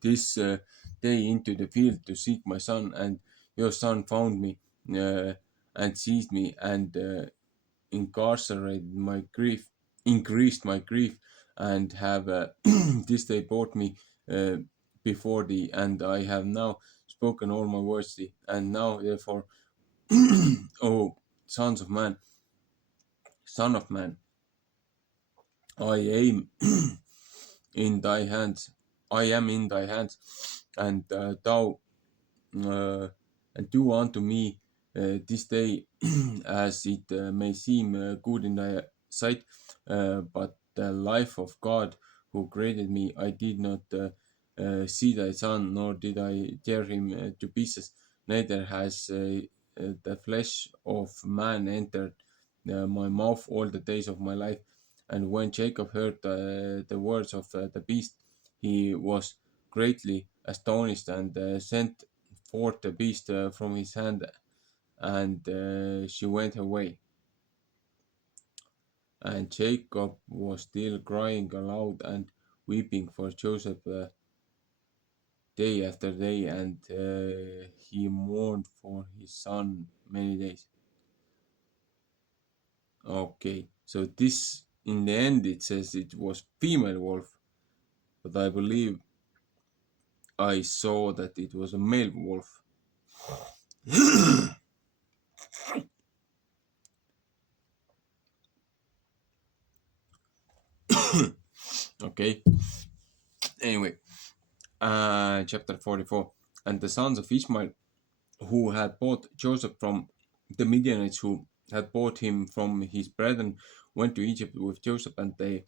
this day into the field to seek my son, and your son found me and seized me, and incarcerated my grief, increased my grief, and have this day brought me uh, before thee, and I have now spoken all my words to thee. And now, therefore, O son of man, I am in thy hands. I am in thy hands, and thou uh, and do unto me this day as it may seem good in thy sight. But the life of God who created me, I did not see thy son, nor did I tear him to pieces. Neither has the flesh of man entered my mouth all the days of my life. And when Jacob heard the words of the beast, he was greatly astonished, and sent forth the beast from his hand, and she went away. And Jacob was still crying aloud and weeping for Joseph day after day, and he mourned for his son many days. Okay, so this in the end it says it was female wolf, but I believe I saw that it was a male wolf. Okay, anyway, chapter 44. And the sons of Ishmael, who had bought Joseph from the Midianites, who had bought him from his brethren, went to Egypt with Joseph, and they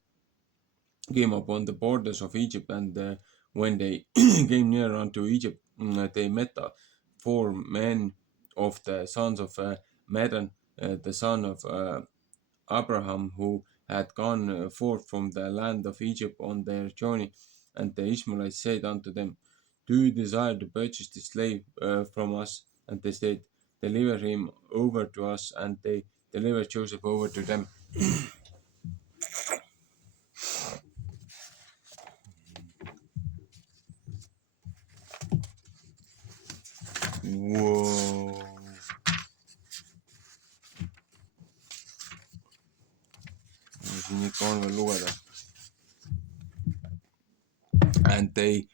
came upon the borders of Egypt. And when they came near unto Egypt, they met 4 men of the sons of Medan, the son of Abraham, who had gone forth from the land of Egypt on their journey. And the Ishmaelites said unto them, do you desire to purchase the slave from us? And they said, deliver him over to us. And they delivered Joseph over to them. Whoa. Siin ikka on veel lugeda. And they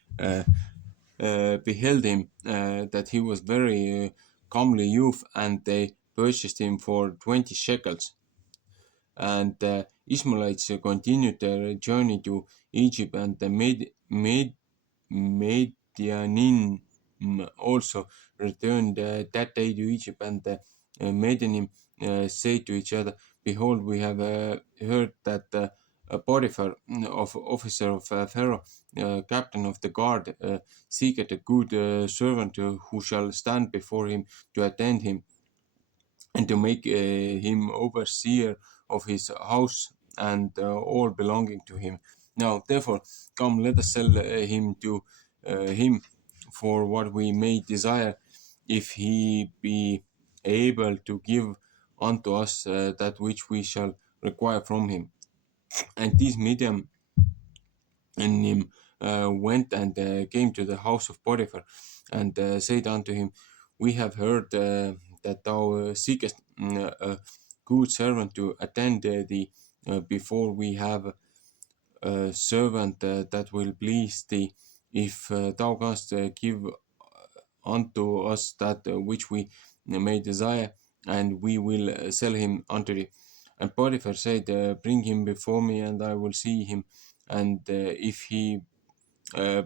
beheld him, that he was very comely youth, and they purchased him for 20 shekels. And the Ishmaelites continued their journey to Egypt, and the Medianim also returned that day to Egypt. And the Medianim say to each other, behold, we have heard that Potiphar, officer of Pharaoh, captain of the guard, seeketh a good servant who shall stand before him to attend him. and to make him overseer of his house and all belonging to him. Now, therefore, come, let us sell him to him for what we may desire, if he be able to give unto us that which we shall require from him. And these Midian and him went and came to the house of Potiphar, and said unto him, We have heard that thou seekest a good servant to attend thee, before we have a servant that will please thee. If thou canst give unto us that which we may desire, and we will sell him unto thee. And Potiphar said, Bring him before me, and I will see him. And if he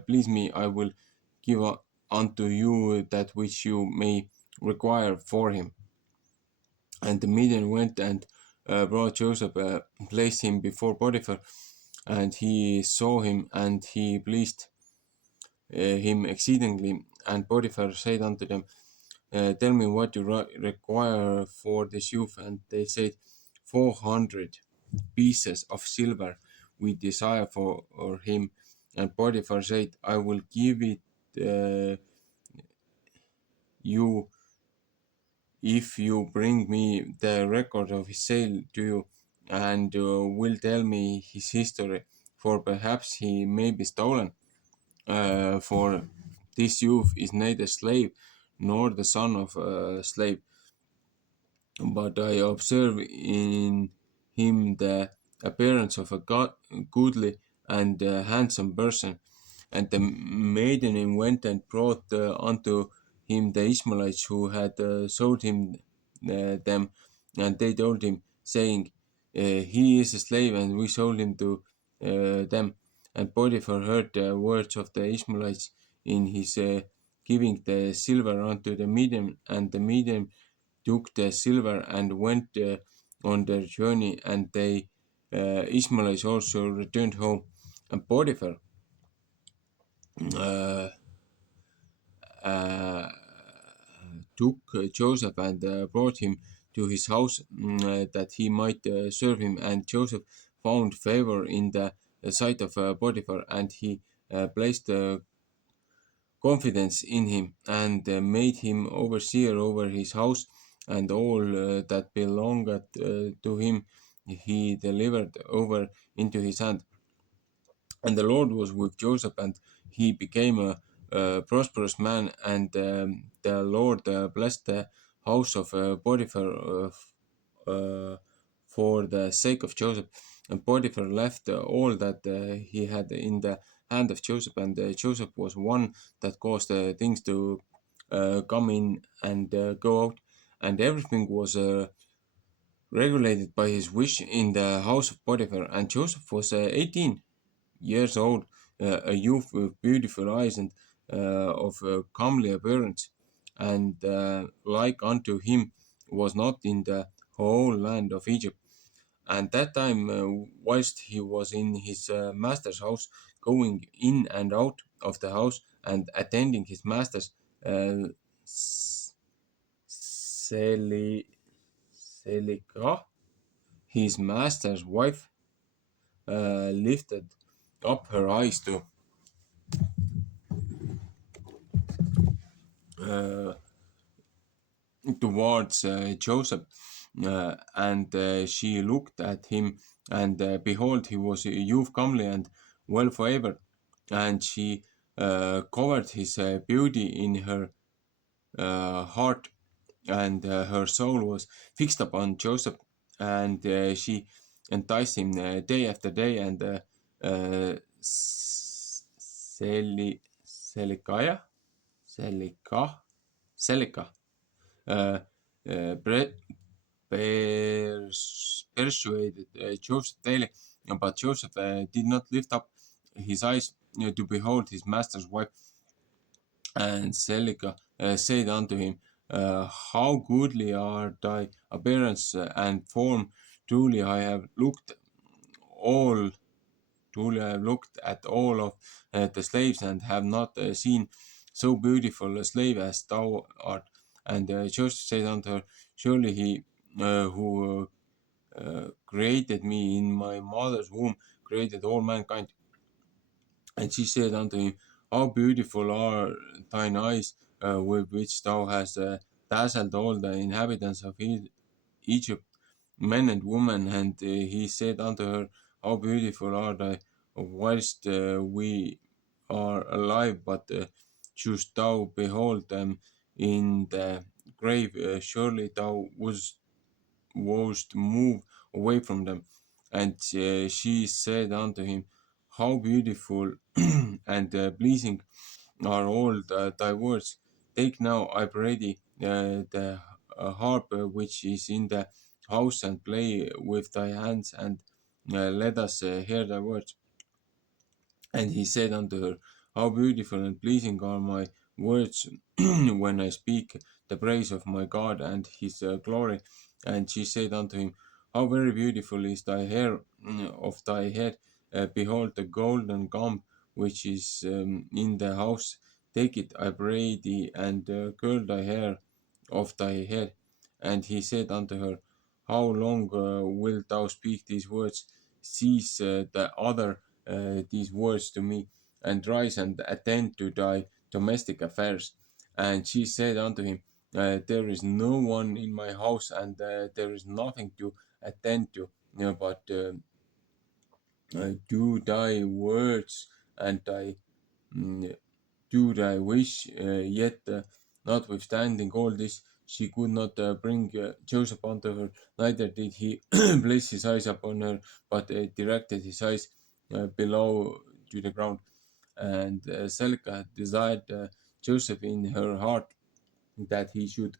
please me, I will give unto you that which you may require for him. And the Midian went and brought Joseph, placed him before Potiphar, and he saw him, and he pleased him exceedingly. And Potiphar said unto them, Tell me what you require for this youth. And they said, 400 pieces of silver we desire for him. And Potiphar said, I will give it you if you bring me the record of his sale to you, and will tell me his history, for perhaps he may be stolen. For this youth is neither slave nor the son of a slave, but I observe in him the appearance of a goodly and handsome person. And the maiden went and brought unto him the Ishmaelites who had sold him them, and they told him, saying, He is a slave, and we sold him to them. And Potiphar heard the words of the Ishmaelites in his giving the silver unto the medium, and the medium took the silver and went on their journey, and they Ishmaelites also returned home. And Potiphar uh, uh, took Joseph and brought him to his house, that he might serve him. And Joseph found favor in the sight of Potiphar, and he placed confidence in him, and made him overseer over his house, and all that belonged to him he delivered over into his hand. And the Lord was with Joseph, and he became a prosperous man. And the Lord blessed the house of Potiphar for the sake of Joseph. And Potiphar left all that he had in the hand of Joseph, and Joseph was one that caused things to come in and go out, and everything was regulated by his wish in the house of Potiphar. And Joseph was 18 years old, a youth with beautiful eyes and of a comely appearance, and like unto him was not in the whole land of Egypt. And that time, whilst he was in his master's house, going in and out of the house, and attending his master's uh, Seli- Selika, his master's wife, lifted up her eyes uh, towards Joseph, and she looked at him, and behold, he was a youth comely and well favored, and she covered his beauty in her heart, and her soul was fixed upon Joseph, and she enticed him day after day. And Selikaya, Selika, Selika, uh, pre- persuaded Joseph daily, but Joseph did not lift up his eyes to behold his master's wife. And Selika said unto him, How goodly are thy appearance and form! Truly I have looked all Truly I have looked at all of the slaves, and have not seen so beautiful a slave as thou art. And Joseph said unto her, Surely he who created me in my mother's womb created all mankind. And she said unto him, How beautiful are thine eyes, with which thou hast dazzled all the inhabitants of Egypt, men and women. And he said unto her, How beautiful are thy, whilst we are alive, but shouldst thou behold them in the grave, surely thou wouldst move away from them. And she said unto him, How beautiful and pleasing are all thy words. Take now, I pray thee, the harp which is in the house, and play with thy hands, and let us hear thy words. And he said unto her, How beautiful and pleasing are my words when I speak the praise of my God and his glory. And she said unto him, How very beautiful is thy hair of thy head. Behold, the golden comb which is in the house. Take it, I pray thee, and curl thy hair of thy head. And he said unto her, How long wilt thou speak these words? Cease the other these words to me, and rise and attend to thy domestic affairs. And she said unto him, There is no one in my house, and there is nothing to attend to, but do thy words and mm, do thy wish. Yet, notwithstanding all this, she could not bring Joseph unto her, neither did he place his eyes upon her, but directed his eyes below to the ground. And Selka desired Joseph in her heart that he should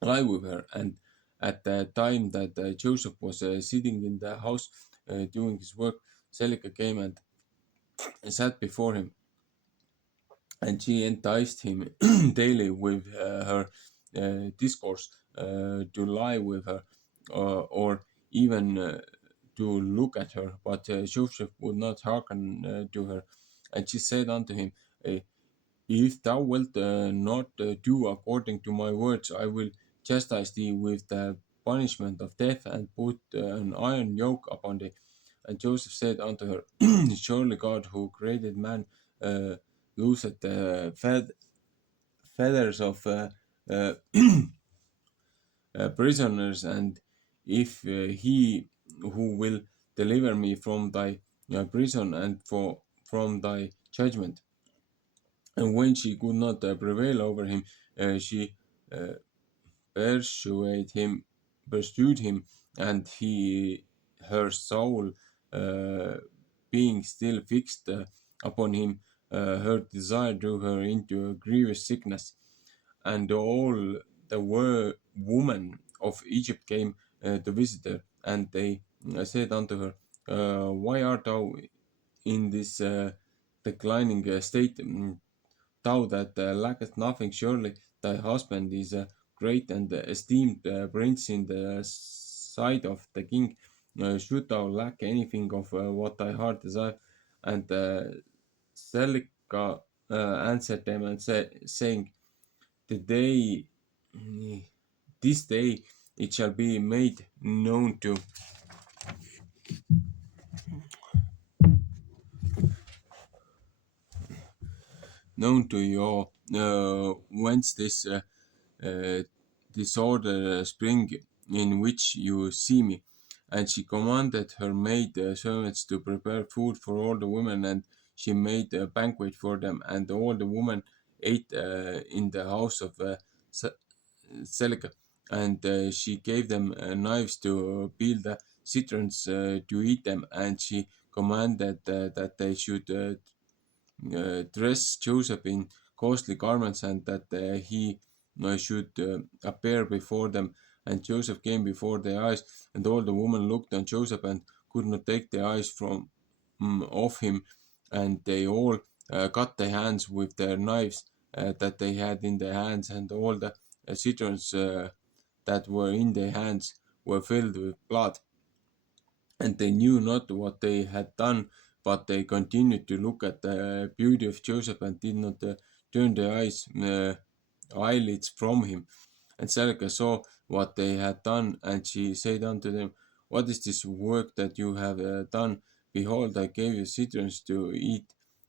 lie with her. And at the time that Joseph was sitting in the house doing his work, Selika came and sat before him, and she enticed him daily with her discourse to lie with her, or even to look at her. But Joseph would not hearken to her. And she said unto him, eh, If thou wilt not do according to my words, I will chastise thee with the punishment of death, and put an iron yoke upon thee. And Joseph said unto her, Surely God, who created man, uh, looseth the feathers of uh, prisoners, and if he who will deliver me from thy prison, and from thy judgment. And when she could not prevail over him, she uh, pursued him, and her soul uh, being still fixed upon him, her desire drew her into a grievous sickness. And all the women of Egypt came to visit her, and they said unto her, Why art thou in this declining state? Thou that lackest nothing, surely thy husband is a great and esteemed prince in the sight of the king. Should thou lack anything of what thy heart desire? And Selika answered them and saying, The day, this day it shall be made known to you whence this uh, disorder spring in which you see me. And she commanded her maid servants to prepare food for all the women, and she made a banquet for them, and all the women ate in the house of Selika. And she gave them knives to peel the citrons to eat them, and she commanded that they should dress Joseph in costly garments, and that he should appear before them. And Joseph came before their eyes, and all the women looked on Joseph and could not take their eyes from off him. And they all cut their hands with their knives that they had in their hands, and all the citrons that were in their hands were filled with blood. And they knew not what they had done, but they continued to look at the beauty of Joseph, and did not turn their eyes eyelids from him. And Selka saw what they had done, and she said unto them, What is this work that you have done? Behold, I gave you citrons to eat,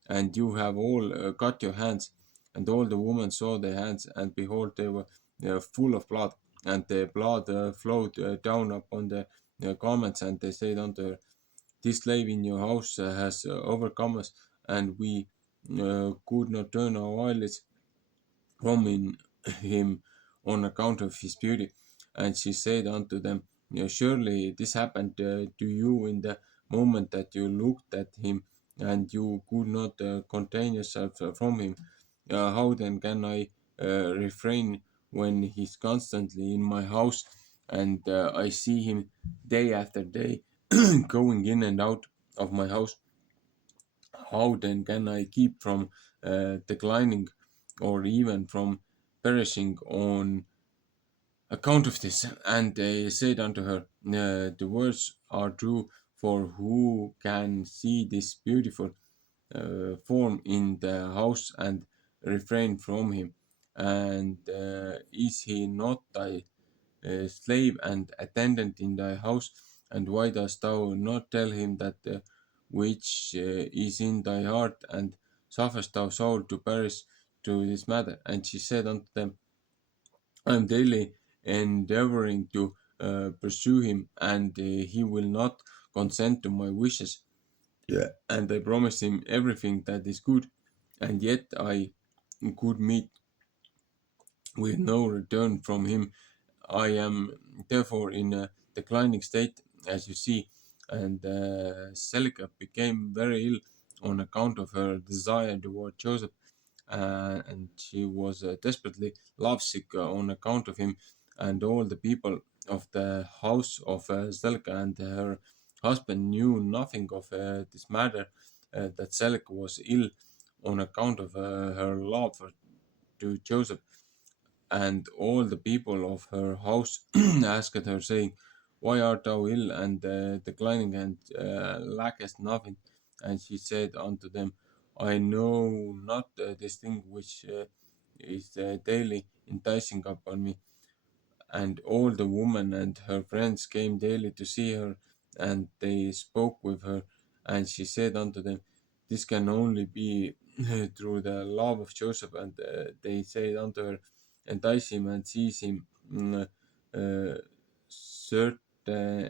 and you have all cut your hands. And all the women saw their hands, and behold, they were full of blood, and the blood flowed down upon the garments. And they said unto her, This slave in your house has overcome us, and we could not turn our eyelids from him on account of his beauty. And she said unto them, Surely this happened to you in the moment that you looked at him, and you could not contain yourself from him. How then can I refrain when he's constantly in my house, and I see him day after day going in and out of my house? How then can I keep from declining, or even from perishing on account of this? And they said unto her, The words are true, for who can see this beautiful form in the house and refrain from him? And is he not thy slave and attendant in thy house? And why dost thou not tell him that which is in thy heart, and sufferest thou soul to perish to this matter? And she said unto them, I am daily endeavoring to pursue him, and he will not consent to my wishes. Yeah. And I promise him everything that is good, and yet I could meet with no return from him. I am therefore in a declining state, as you see. And Selika became very ill on account of her desire toward Joseph, and she was desperately lovesick on account of him. And all the people of the house of Selika and her husband knew nothing of this matter, that Selika was ill on account of her love to Joseph. And all the people of her house asked her, saying, Why art thou ill and declining, and lackest nothing? And she said unto them, I know not this thing which is daily enticing upon me. And all the women and her friends came daily to see her, and they spoke with her. And she said unto them, This can only be through the love of Joseph. And they said unto her, Entice him and seize him, uh, certain,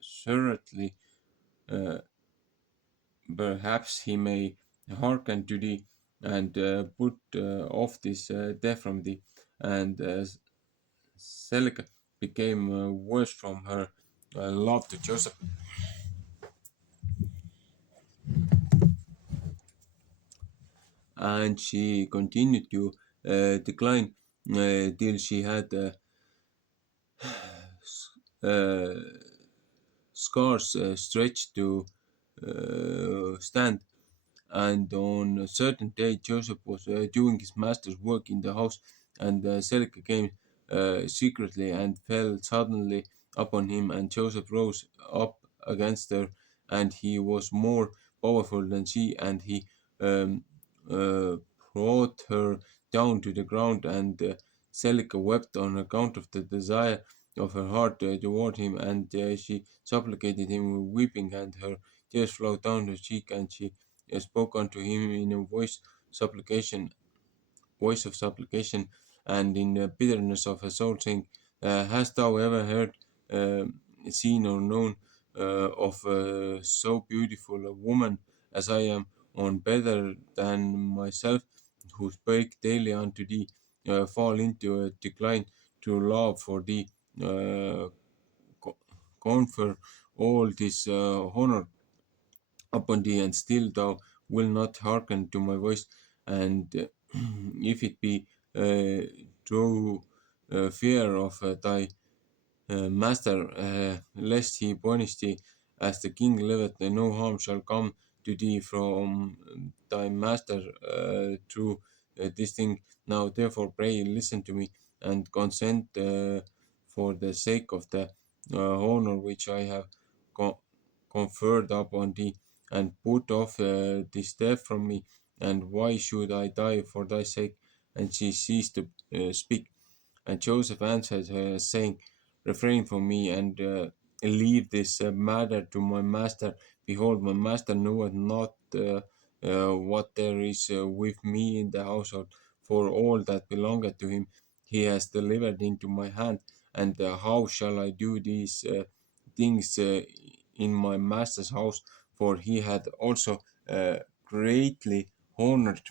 certainly, uh, perhaps he may hearken to thee, and put off this death from thee. And Selika became worse from her love to Joseph, and she continued to decline till she had uh, scars stretched to stand. And on a certain day, Joseph was doing his master's work in the house, and Selika came secretly and fell suddenly upon him. And Joseph rose up against her, and he was more powerful than she, and he um, uh, brought her down to the ground. And Selika wept on account of the desire of her heart toward him, and she supplicated him weeping, and her tears flowed down her cheek. And she spoke unto him in a voice of supplication, and in the bitterness of her soul, saying, Hast thou ever heard, uh, seen, or known of so beautiful a woman as I am, on better than myself, who spake daily unto thee, fall into a decline to love for thee, uh, confer all this honor upon thee, and still thou wilt not hearken to my voice. And if it be through fear of thy master, lest he punish thee, as the king liveth, no harm shall come to thee from thy master through this thing. Now therefore pray, listen to me, and consent for the sake of the honor which I have conferred upon thee, and put off this death from me, and why should I die for thy sake? And she ceased to speak. And Joseph answered her, saying, refrain from me, and leave this matter to my master. Behold, my master knoweth not what there is with me in the household, for all that belongeth to him he has delivered into my hand. And how shall I do these things in my master's house? For he had also greatly honored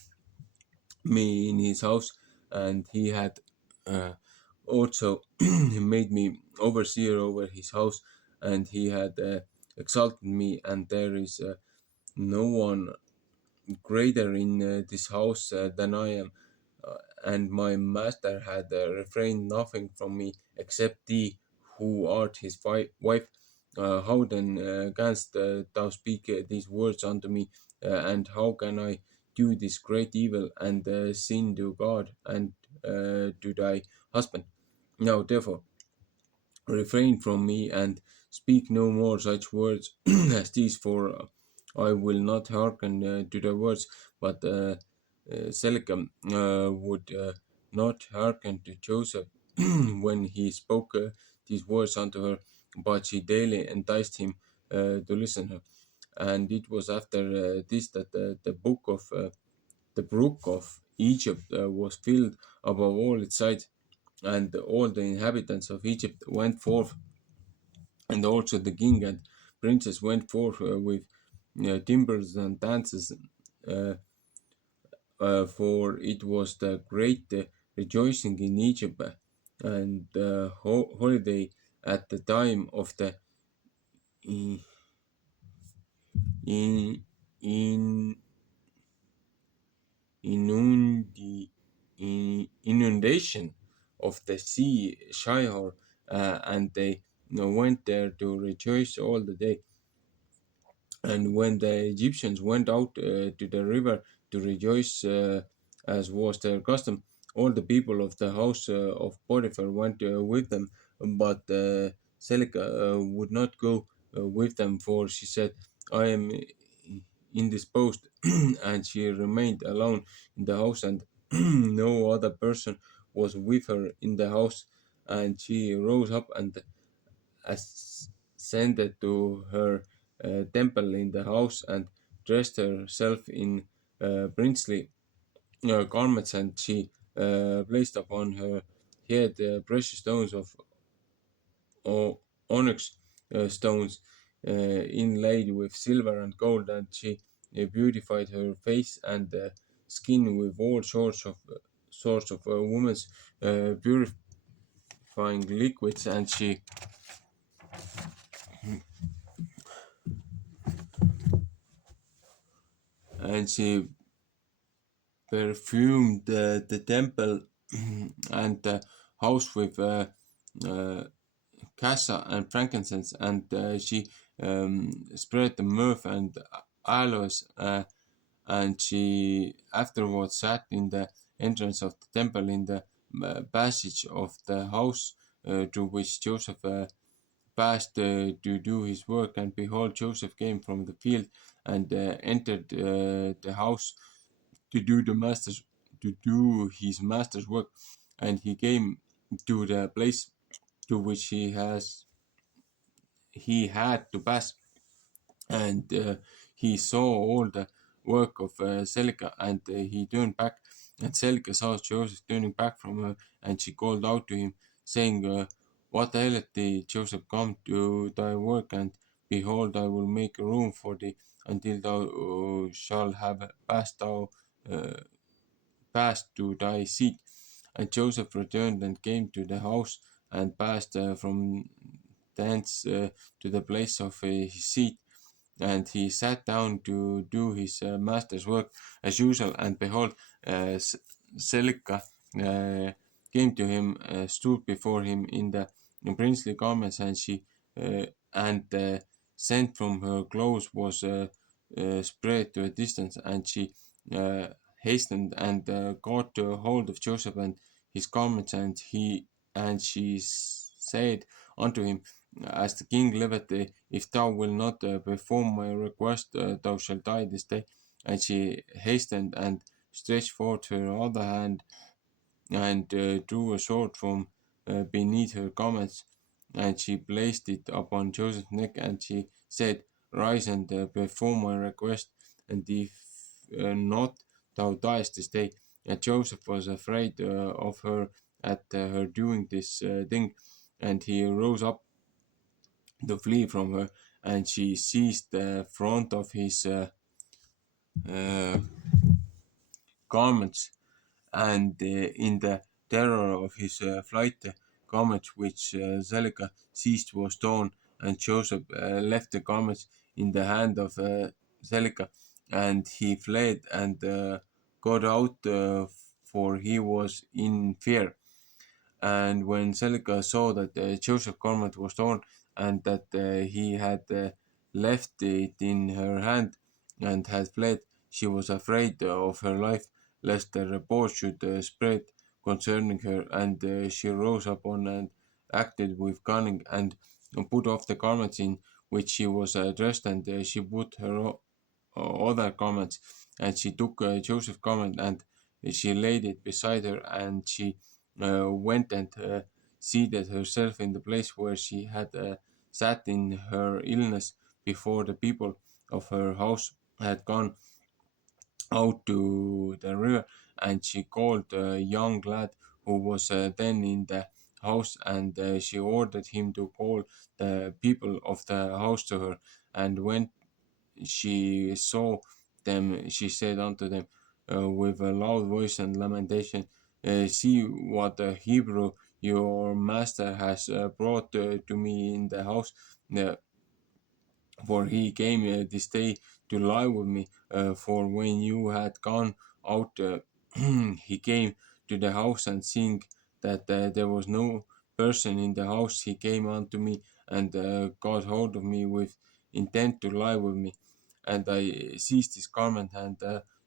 me in his house, and he had uh, also made me overseer over his house, and he had exalted me, and there is no one greater in this house than I am. And my master had refrained nothing from me except thee, who art his wife. How then canst thou speak these words unto me? And how can I do this great evil and sin to God and to thy husband? Now, therefore, refrain from me and speak no more such words as these, for I will not hearken to the words. But Selecom would not hearken to Joseph when he spoke these words unto her, but she daily enticed him to listen her. And it was after this that the brook of Egypt was filled above all its sides, and all the inhabitants of Egypt went forth, and also the king and princess went forth with timbrels and dances, uh, for it was the great rejoicing in Egypt, and holiday at the time of the in, in, in inundi, inundation of the sea Shihor, and they went there to rejoice all the day. And when the Egyptians went out to the river to rejoice, as was their custom, all the people of the house of Potiphar went with them, but Selika would not go with them, for she said, I am indisposed, and she remained alone in the house, and no other person was with her in the house. And she rose up and ascended to her temple in the house, and dressed herself in princely garments, and she placed upon her head precious stones of onyx stones inlaid with silver and gold, and she beautified her face and skin with all sorts of women's purifying liquids, and she perfumed the temple and the house with uh, cassia and frankincense, and she spread the myrrh and aloes, and she afterwards sat in the entrance of the temple in the passage of the house to which Joseph passed to do his work. And behold, Joseph came from the field and entered the house to do his master's work. And he came to the place to which he had to pass, and he saw all the work of Selika, and he turned back, and Selika saw Joseph turning back from her, and she called out to him, saying, what aileth thee, Joseph? Come to thy work, and behold, I will make room for thee until thou shalt have uh, passed to thy seat. And Joseph returned and came to the house, and passed from thence to the place of his seat. And he sat down to do his master's work as usual. And behold, Selika came to him, stood before him in the princely garments, and she and the scent from her clothes was spread to a distance, and she uh, hastened and caught hold of Joseph and his garments, and she said unto him, as the king liveth, if thou wilt not perform my request, thou shalt die this day. and she hastened and stretched forth her other hand and drew a sword from beneath her garments, and she placed it upon Joseph's neck, and she said, Rise and perform my request, and if not, thou diest this day. And Joseph was afraid of her at her doing this thing, and he rose up to flee from her, and she seized the front of his uh, garments, and in the terror of his flight, the garment which Zelika seized was torn, and Joseph left the garments in the hand of Zelika, and he fled and got out, for he was in fear. And when Selika saw that Joseph's garment was torn and that he had left it in her hand and had fled, she was afraid of her life, lest the report should spread concerning her. And she rose upon and acted with cunning and put off the garments in which she was dressed, and she put her other garments, and she took Joseph's garment and she laid it beside her, and she went and seated herself in the place where she had sat in her illness before the people of her house had gone out to the river, and she called a young lad who was then in the house, and she ordered him to call the people of the house to her. And when she saw them, she said unto them with a loud voice and lamentation, See what a Hebrew your master has brought to me in the house. Uh, for he came this day to lie with me. For when you had gone out, he came to the house, and seeing that there was no person in the house, he came unto me and got hold of me with intent to lie with me. And I seized his garment and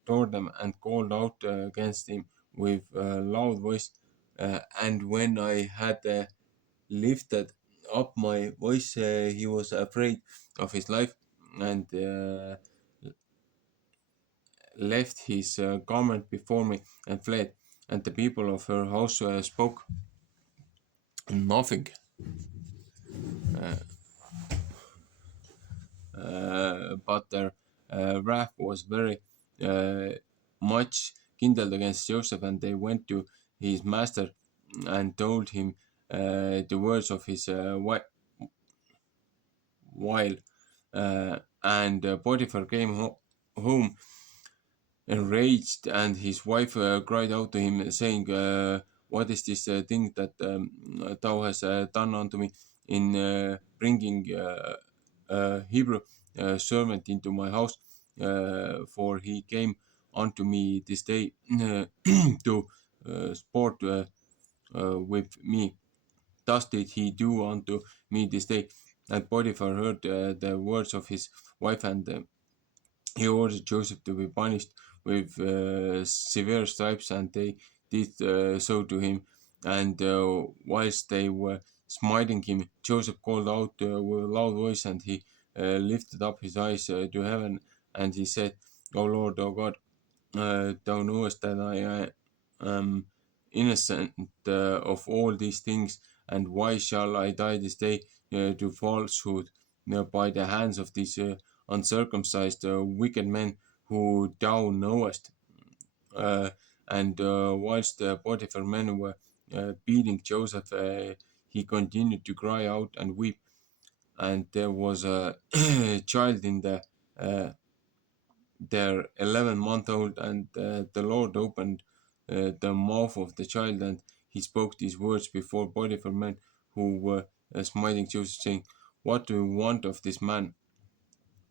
tore them and called out against him with a loud voice. And when I had lifted up my voice, he was afraid of his life, and left his garment before me and fled. And the people of her house spoke nothing, but their wrath was very uh, much kindled against Joseph, and they went to his master and told him the words of his while. And Potiphar came home enraged, and his wife cried out to him, saying, What is this thing that thou hast done unto me in bringing a Hebrew servant into my house? For he came unto me this day to sport with me. Thus did he do unto me this day. And Potiphar heard the words of his wife, and he ordered Joseph to be punished with severe stripes, and they did so to him. And whilst they were smiting him, Joseph called out with a loud voice, and he lifted up his eyes to heaven, and he said, O Lord, O God, thou knowest that I am innocent of all these things, and why shall I die this day to falsehood by the hands of these uncircumcised wicked men who thou knowest? Uh, and whilst the Potiphar men were beating Joseph, he continued to cry out and weep. And there was a child in their 11-month-old, and the Lord opened the mouth of the child, and he spoke these words before Potiphar men who were smiting Joseph, saying, What do you want of this man?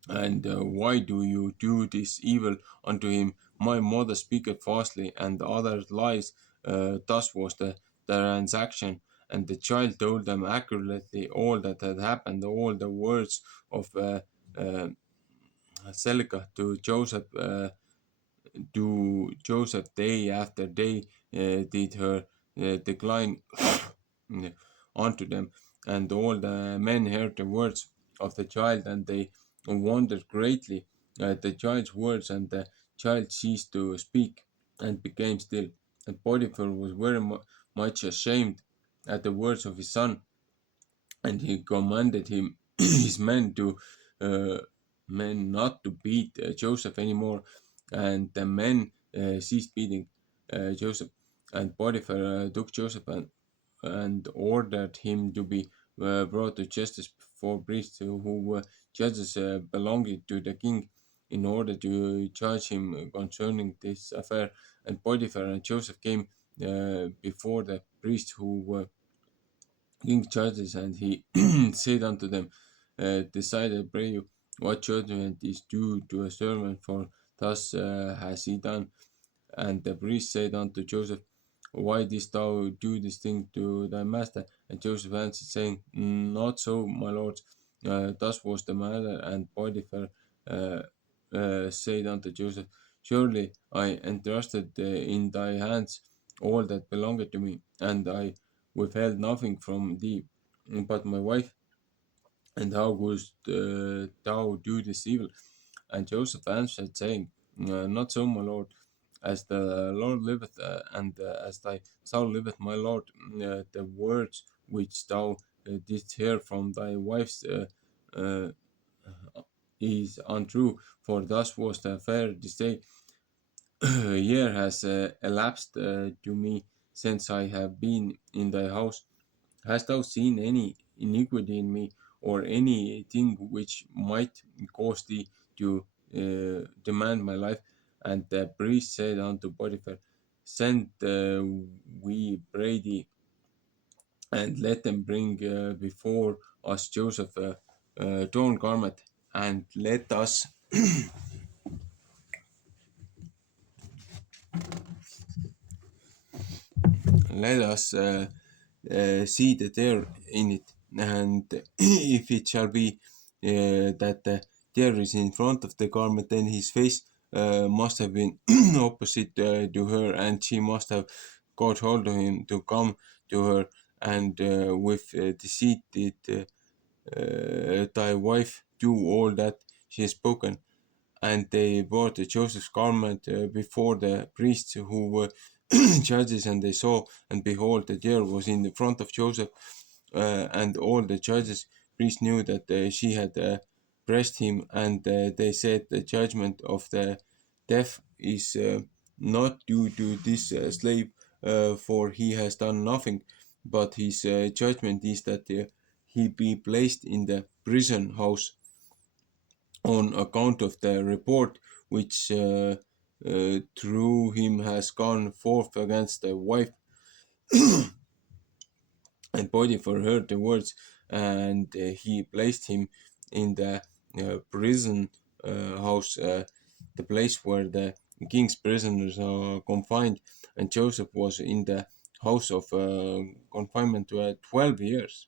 And why do you do this evil unto him? My mother speaketh falsely, and others lies. Thus was the transaction. And the child told them accurately all that had happened, all the words of uh, Selika to Joseph day after day did her decline unto them. And all the men heard the words of the child, and they wondered greatly the child's words, and the child ceased to speak and became still. And Potiphar was very much ashamed at the words of his son, and he commanded his uh, men not to beat Joseph anymore, and the men ceased beating Joseph. And Potiphar took Joseph and ordered him to be brought to justice before priests who were judges belonging to the king, in order to judge him concerning this affair. And Potiphar and Joseph came before the priests who were king judges, and he said unto them, Decide, I pray you, what judgment is due to a servant, for thus has he done. And the priest said unto Joseph, Why didst thou do this thing to thy master? And Joseph answered, saying, Not so, my lords. Thus was the matter. And Potiphar uh, said unto Joseph, Surely I entrusted in thy hands all that belonged to me, and I withheld nothing from thee, but my wife. And how couldst thou do this evil? And Joseph answered, saying, Not so, my lord. As the Lord liveth, and as thy soul liveth, my Lord, the words which thou didst hear from thy wife's uh, is untrue. For thus was the affair this day. A year has elapsed to me since I have been in thy house. Hast thou seen any iniquity in me, or anything which might cause thee to demand my life? And the priest said unto Potiphar, Send, we pray thee, and let them bring before us Joseph a torn garment, and let us see the tear in it, and if it shall be that the tear is in front of the garment, then his face must have been opposite to her, and she must have got hold of him to come to her, and with deceit did thy wife do all that she has spoken. And they brought Joseph's garment before the priests who were judges, and they saw, and behold, the tear was in the front of Joseph. And all the judges, priests, knew that she had pressed him, and they said, The judgment of the death is not due to this slave, for he has done nothing, but his judgment is that he be placed in the prison house on account of the report which through him has gone forth against the wife. And Potiphar heard the words, and he placed him in the prison house, the place where the king's prisoners are confined. And Joseph was in the house of confinement 12 years.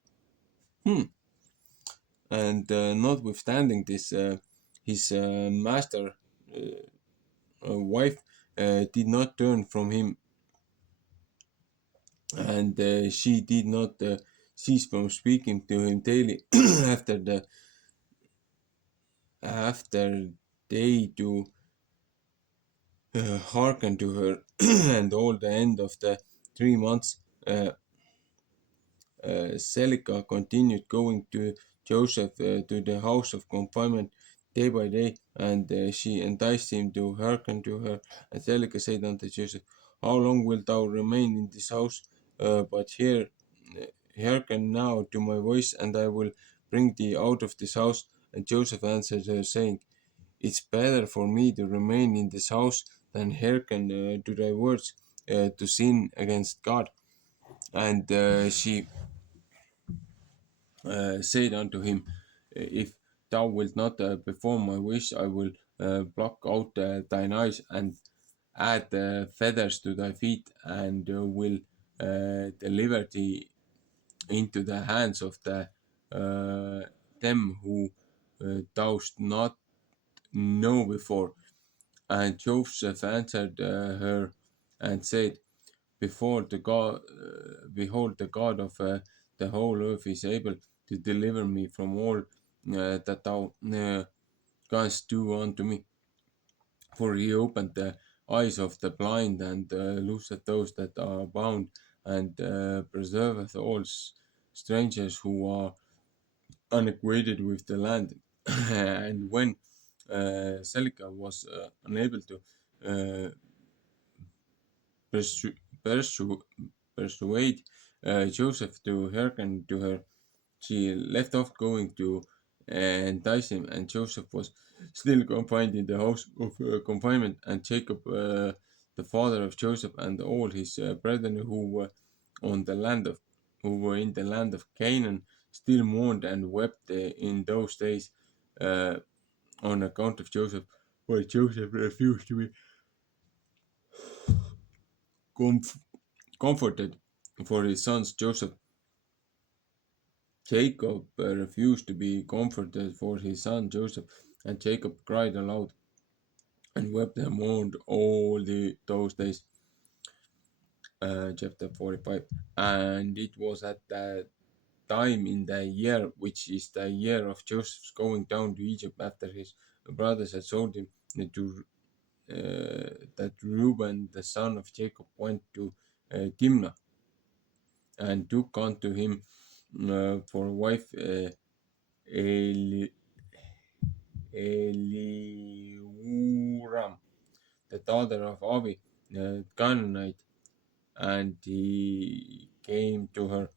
Hmm. And notwithstanding this, his master wife did not turn from him, and she did not cease from speaking to him daily after they do hearken to her. And all the end of the 3 months, uh, Celica continued going to Joseph to the house of confinement day by day, and she enticed him to hearken to her. And Celica said unto Joseph, How long wilt thou remain in this house? But here, hearken now to my voice, and I will bring thee out of this house. And Joseph answered her, saying, It's better for me to remain in this house than hearken to thy words, to sin against God. And she said unto him, If thou wilt not perform my wish, I will pluck out thine eyes, and add feathers to thy feet, and will deliver thee into the hands of them who thou'st not know before. And Joseph answered her and said, Behold, the God of the whole earth is able to deliver me from all that thou canst do unto me? For he opened the eyes of the blind, and looseth those that are bound, and preserveth all strangers who are unacquainted with the land. And when Selika was unable to uh, persu- persu- persuade Joseph to hearken to her, she left off going to entice him, and Joseph was still confined in the house of confinement. And Jacob, the father of Joseph, and all his brethren who were in the land of Canaan, still mourned and wept in those days uh, on account of Joseph, for Joseph refused to be comf- comforted for his sons. Jacob refused to be comforted for his son Joseph, and Jacob cried aloud and wept and mourned all those days. Chapter 45. And it was at that time in the year which is the year of Joseph's going down to Egypt, after his brothers had sold him, to that Reuben the son of Jacob went to Timnah, and took unto him for wife Eli- Eliuram, the daughter of Abi, the Canaanite. And he came to her,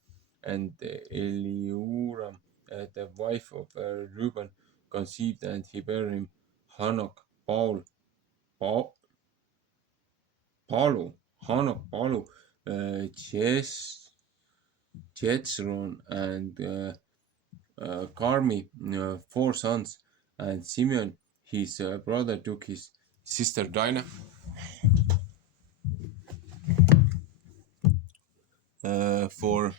and Eliuram, the wife of Reuben, conceived, and he bare him Hanok, Paul, Palu, Hanok, Palu, Jethron, and Carmi, 4 sons. And Simeon, his brother, took his sister Dinah for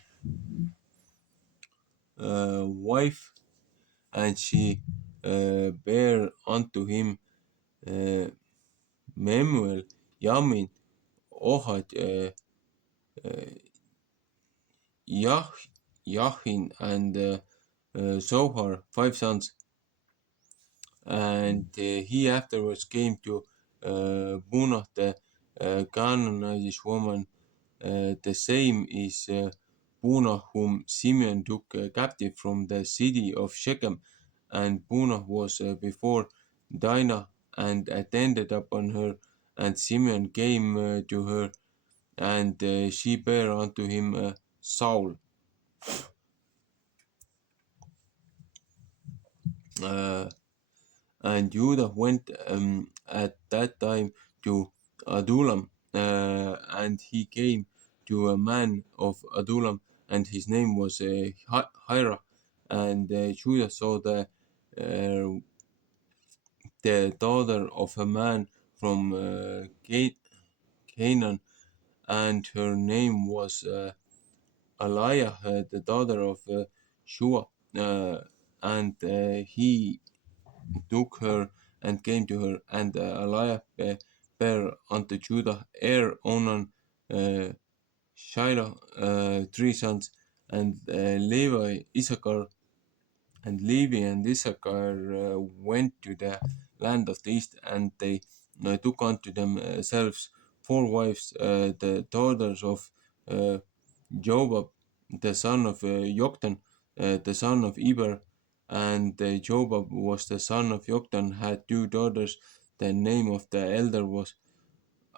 wife, and she bare unto him uh, Memuel, Yamin, Ohad, Yah, Yahin, and Zohar, 5 sons. And he afterwards came to Bunah, the Canaanite woman. The same is Bunah, whom Simeon took captive from the city of Shechem. And Bunah was before Dinah, and attended upon her. And Simeon came to her, and she bare unto him Saul. Uh, and Judah went at that time to Adullam, and he came to a man of Adullam, and his name was Hira. And Judah saw uh, the daughter of a man from Canaan, and her name was Aliah, the daughter of Shua. And he took her and came to her, and Eliab bare unto Judah Onan, uh, Shiloh, 3 sons. And Levi, Issachar, and Levi and Issachar went to the land of the east, and they took unto themselves 4 wives, the daughters of uh, Jobab, the son of Joktan, the son of Eber. And Jobab was the son of Joktan, had 2 daughters. The name of the elder was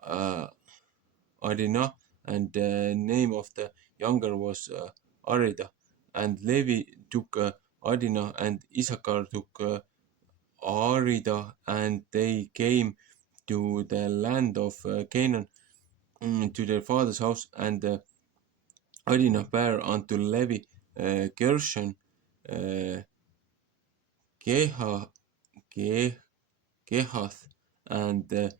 uh, Adinah, and the name of the younger was Arida. And Levi took Adinah, and Issachar took Arida, and they came to the land of Canaan, to their father's house. And Adinah bare unto Levi Gershon, uh, Geha, Ge, Gehath, and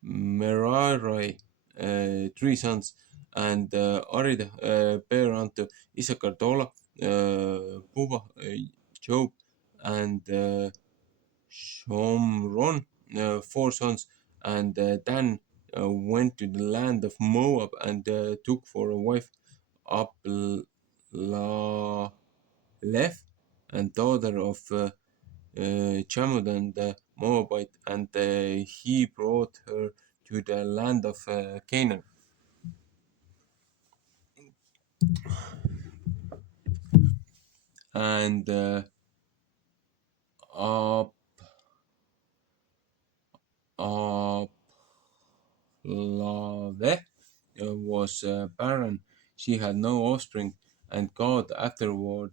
Merari, 3 sons. And Arida bare unto Issachar Tola, Puva, Job, and Shomron, 4 sons. And Dan went to the land of Moab, and took for a wife Aplaleth, and daughter of Chamudan the Moabite, and he brought her to the land of Canaan. And Ab- Ablave was barren. She had no offspring, and God afterward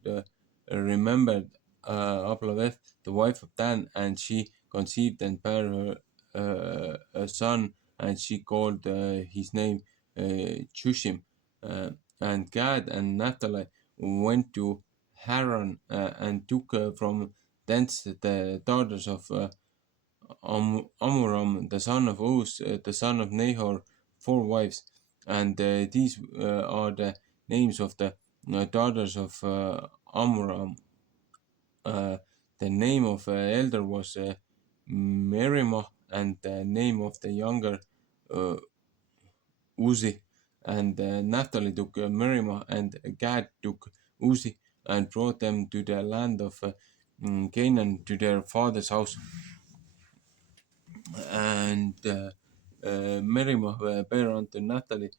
remembered Ablave, the wife of Dan, and she conceived and bare her a son, and she called his name Chushim. And Gad and Naphtali went to Haran and took from thence the daughters of Amuram, the son of Uz, the son of Nahor, 4 wives. And these are the names of the daughters of Amuram. Uh, the name of elder was Merimah, and the name of the younger uh, Uzi. And Naphtali took Merimah, and Gad took Uzi, and brought them to the land of Canaan, to their father's house. And Merimah bare unto Naphtali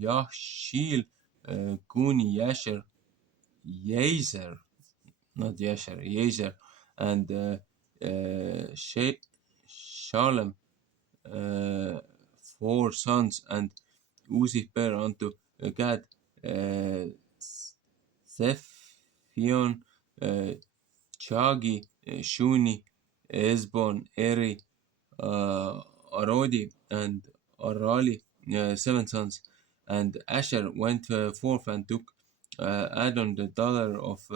Yashil, Guni, Yasher, Yezer, not Yasher, Yezer, and Shalem, uh, 4 sons. And Uzi bare unto Gad Zephion, Chagi, Shuni, Esbon, Eri, Arodi, and Arali, 7 sons. And Asher went forth and took Adon, the daughter of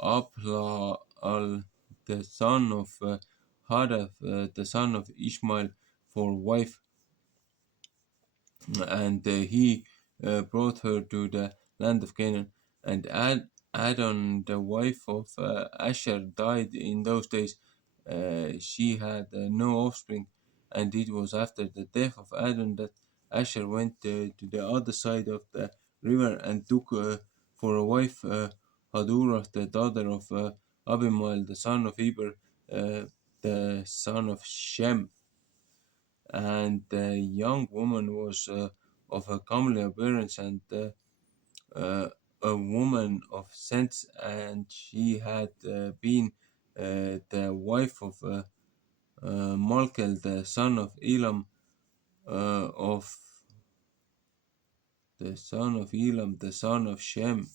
Aplal, the son of Hadath, the son of Ishmael, for wife. And he brought her to the land of Canaan. And Adon, the wife of Asher, died in those days. She had no offspring, and it was after the death of Adon that Asher went to the other side of the river and took for a wife Hadurah, the daughter of Abimael, the son of Eber, the son of Shem. And the young woman was of a comely appearance, and uh, a woman of sense, and she had been the wife of Malkel, the son of Elam, of the son of Shem.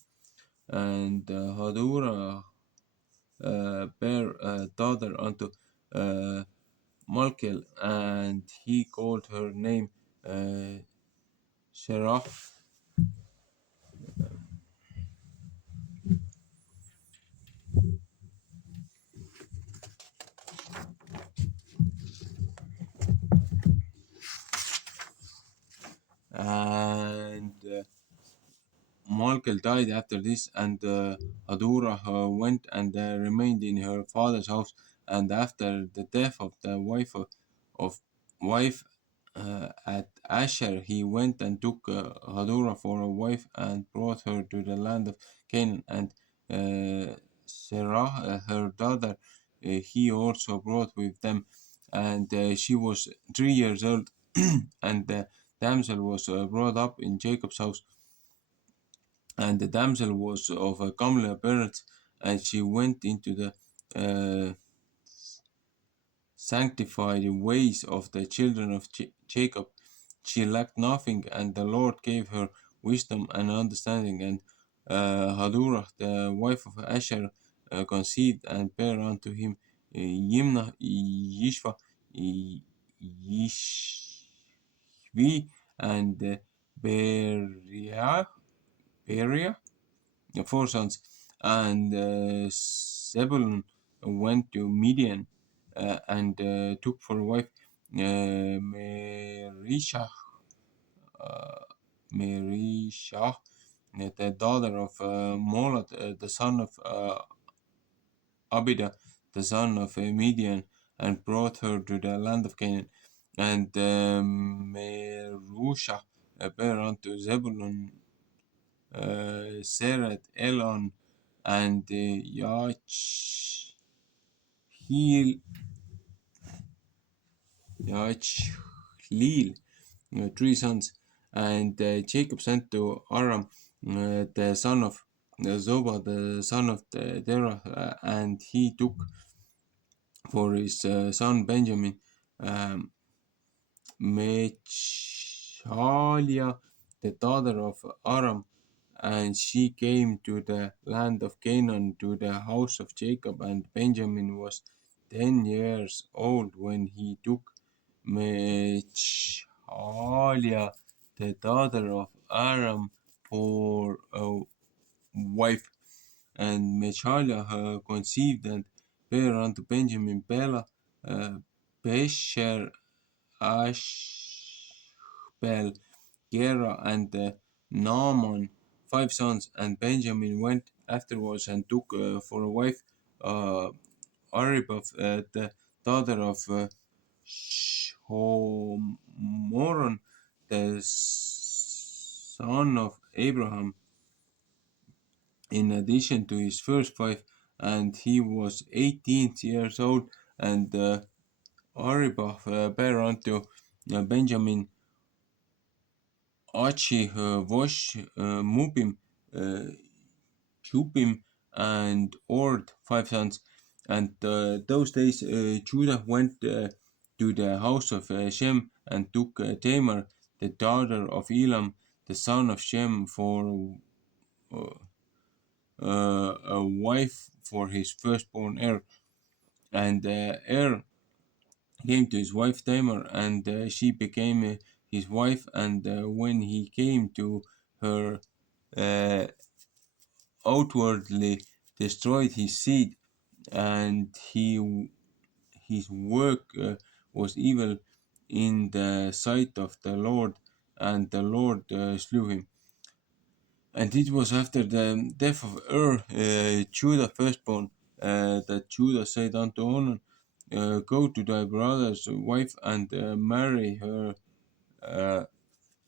And Hadurah bare a daughter unto uh, Malkel, and he called her name Sherah. And Malkel died after this, and Hadurah went and remained in her father's house. And after the death of the of wife at Asher, he went and took Hadurah for a wife and brought her to the land of Canaan. And Sarah, her daughter, he also brought with them, and she was 3 years old. And the damsel was brought up in Jacob's house. And the damsel was of a comely appearance, and she went into the uh, sanctified ways of the children of Jacob. She lacked nothing, and the Lord gave her wisdom and understanding. And Hadurah, the wife of Asher, conceived and bare unto him Yimnah, Yishva, Yishvi, and Beria, 4 sons. And Zebulun went to Midian and took for wife Merisha, uh, Merisha, the daughter of Molad, the son of Abida, the son of Midian, and brought her to the land of Canaan. And Merusha bare unto Zebulun Seret, Elon, and Yachleel, 3 sons. And Jacob sent to Aram, the son of Zoba, the son of Terah, and he took for his son Benjamin um, Mechalia, the daughter of Aram, and she came to the land of Canaan to the house of Jacob, and Benjamin was 10 years old when he took Mechalia, the daughter of Aram, for a wife. And Mechalia conceived and bare unto Benjamin Bela, uh, Besher, Ashbel, Gera, and Naaman, 5 sons. And Benjamin went afterwards and took for a wife uh, Aribah, the daughter of Shomoron, the son of Abraham, in addition to his first wife, and he was 18 years old. And Aribah bare unto Benjamin Achi, Vosh, Mubim, uh, Shupim, and Ord, 5 sons. And those days Judah went to the house of Shem and took Tamar, the daughter of Elam, the son of Shem, for uh, a wife for his firstborn heir. And Er came to his wife Tamar, and she became his wife. And when he came to her, uh, outwardly destroyed his seed, and his work was evil in the sight of the Lord, and the Lord slew him. And it was after the death of Judah firstborn, that Judah said unto Onan, go to thy brother's wife and marry her uh,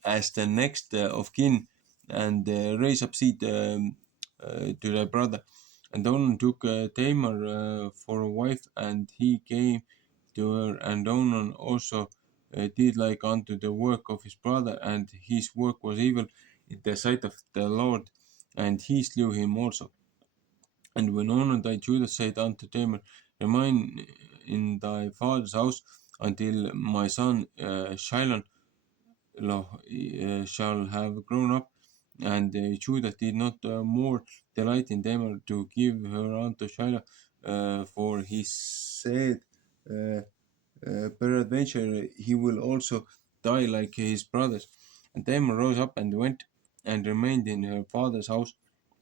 as the next of kin, and raise up seed to thy brother. And Onan took Tamar for a wife, and he came to her. And Onan also did like unto the work of his brother, and his work was evil in the sight of the Lord, and he slew him also. And when Onan died, Judah said unto Tamar, remain in thy father's house until my son Shilon shall have grown up. And Judah did not more delight in Tamar to give her unto Shiloh, for he said, uh, peradventure he will also die like his brothers. And Tamar rose up and went and remained in her father's house.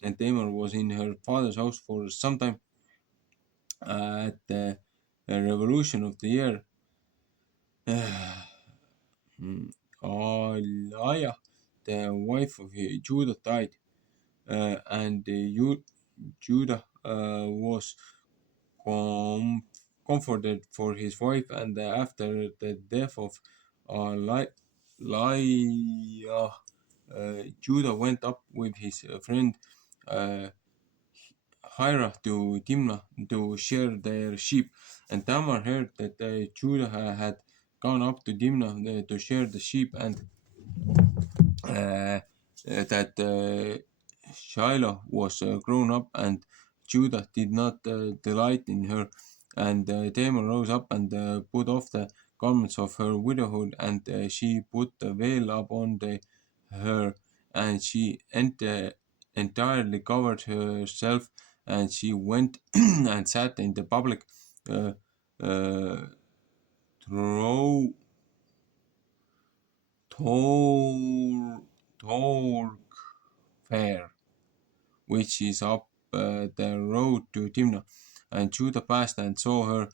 And Tamar was in her father's house for some time. At the revolution of the year, Aliah, the wife of Judah, died, and Judah was comforted for his wife. And after the death of Aliah, Judah went up with his friend uh, Hira to Timnah to share their sheep. And Tamar heard that Judah had gone up to Timnah to share the sheep, and that Shiloh was grown up, and Judah did not delight in her. And Tamar rose up and put off the garments of her widowhood, and she put the veil upon her, and she entirely covered herself, and she went and sat in the public uh, uh, throw, Tor fair, which is up the road to Timnah. And Judah passed and saw her,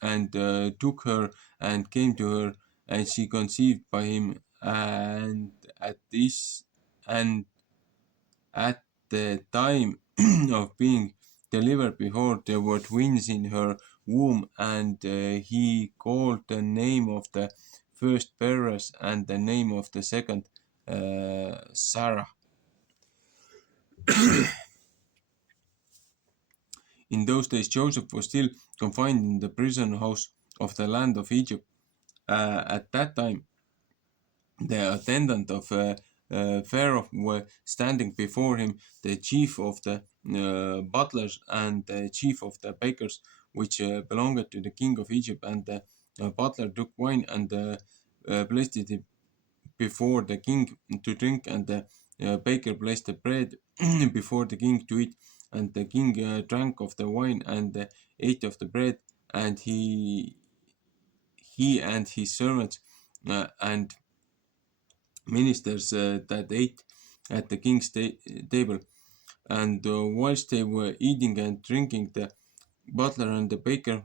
and took her and came to her, and she conceived by him. And at the time of being delivered, behold, there were twins in her womb, and he called the name of the first Perez, and the name of the second Sarah. In those days, Joseph was still confined in the prison house of the land of Egypt. At that time, the attendant of Pharaoh were standing before him, the chief of the butlers and the chief of the bakers, which belonged to the king of Egypt. And the butler took wine and placed it before the king to drink, and the baker placed the bread before the king to eat. And the king drank of the wine and ate of the bread, and he and his servants and ministers that ate at the king's table. And whilst they were eating and drinking, the butler and the baker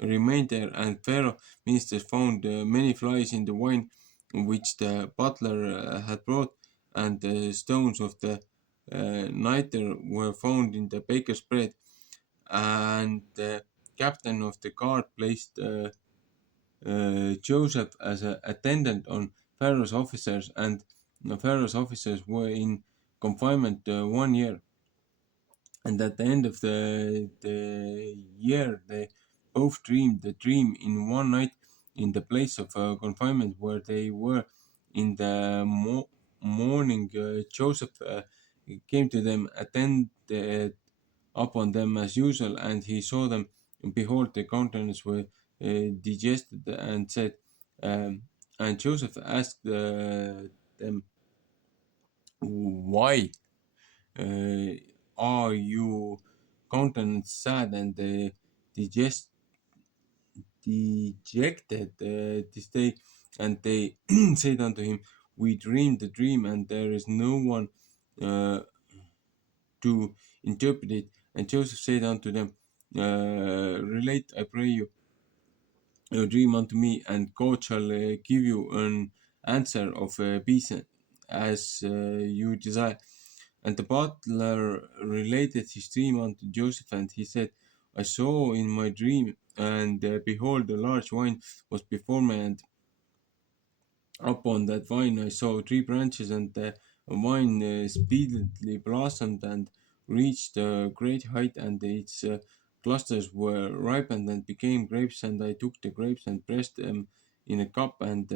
remained there, and Pharaoh ministers found many flies in the wine which the butler had brought, and the stones of the nitre were found in the baker's bread. And the captain of the guard placed Joseph as an attendant on Pharaoh's officers, and Pharaoh's officers were in confinement 1 year. And at the end of the year, they both dreamed the dream in one night in the place of confinement where they were. In the morning, Joseph came to them, attended upon them as usual, and he saw them. And behold, their countenance were digested, and said, um, and Joseph asked them, why uh, are you countenance sad and digest, dejected this day? And they said unto him, we dreamed the dream, and there is no one uh, to interpret it. And Joseph said unto them, relate, I pray you, your dream unto me, and God shall give you an answer of peace as you desire. And the butler related his dream unto Joseph, and he said, I saw in my dream, and behold, a large vine was before me, and upon that vine I saw 3 branches, and the vine speedily blossomed and reached a great height, and its clusters were ripened and became grapes. And I took the grapes and pressed them in a cup, and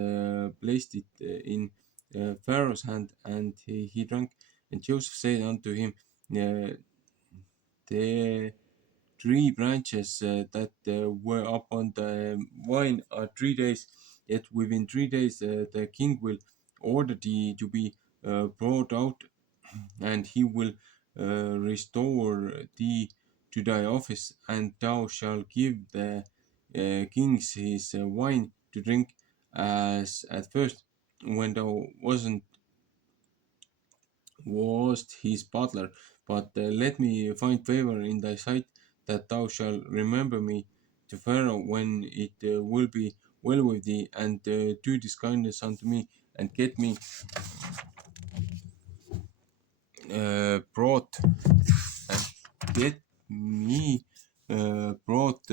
placed it in Pharaoh's hand, and he drank. And Joseph said unto him, the 3 branches that were upon the vine are 3 days. Yet within 3 days the king will order thee to be brought out, and he will restore thee to thy office, and thou shalt give the kings his wine to drink as at first, when thou wast his butler. But let me find favor in thy sight, that thou shalt remember me to Pharaoh when it will be well with thee, and do this kindness unto me, and get me brought, and get me brought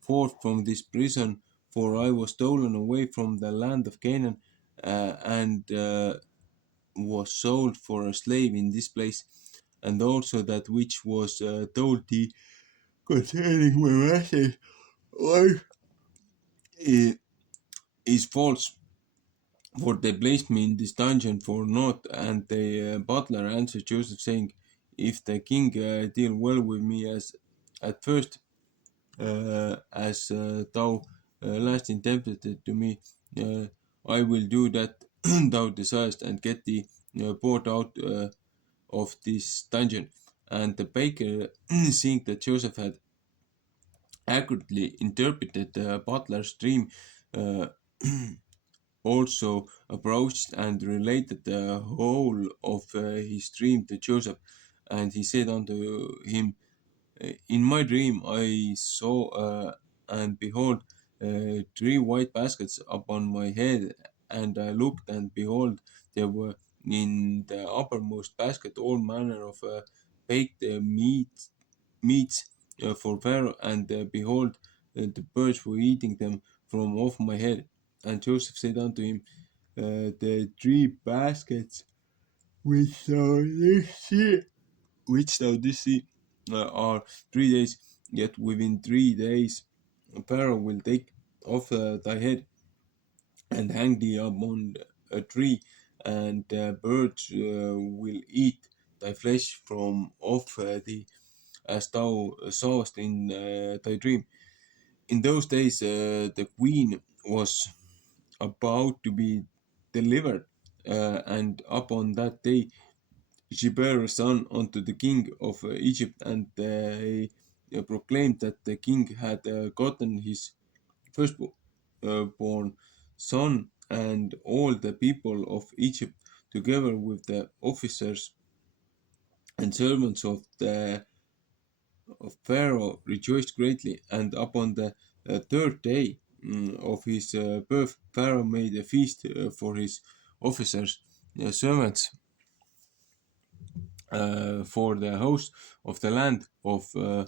forth from this prison, for I was stolen away from the land of Canaan, and was sold for a slave in this place. And also that which was told thee concerning my master's wife is false, for they placed me in this dungeon for naught. And the butler answered Joseph, saying, if the king deal well with me as at first, as thou last intended to me, uh, I will do that thou desirest, and get thee brought out of this dungeon. And the baker, seeing that Joseph had accurately interpreted the butler's dream, uh, also approached and related the whole of his dream to Joseph. And he said unto him, in my dream I saw, and behold, 3 white baskets upon my head, and I looked, and behold, there were in the uppermost basket all manner of baked meats for Pharaoh, and behold, the birds were eating them from off my head. And Joseph said unto him, the 3 baskets which thou didst see, are 3 days, yet within 3 days Pharaoh will take off thy head and hang thee upon a tree, and birds will eat thy flesh from off thee, as thou sawest in thy dream. In those days, the queen was about to be delivered, and upon that day she bare a son unto the king of Egypt, and they proclaimed that the king had gotten his firstborn son, and all the people of Egypt, together with the officers and servants of Pharaoh, rejoiced greatly. And upon the third day of his birth, Pharaoh made a feast for his officers, servants, for the host of the land of uh,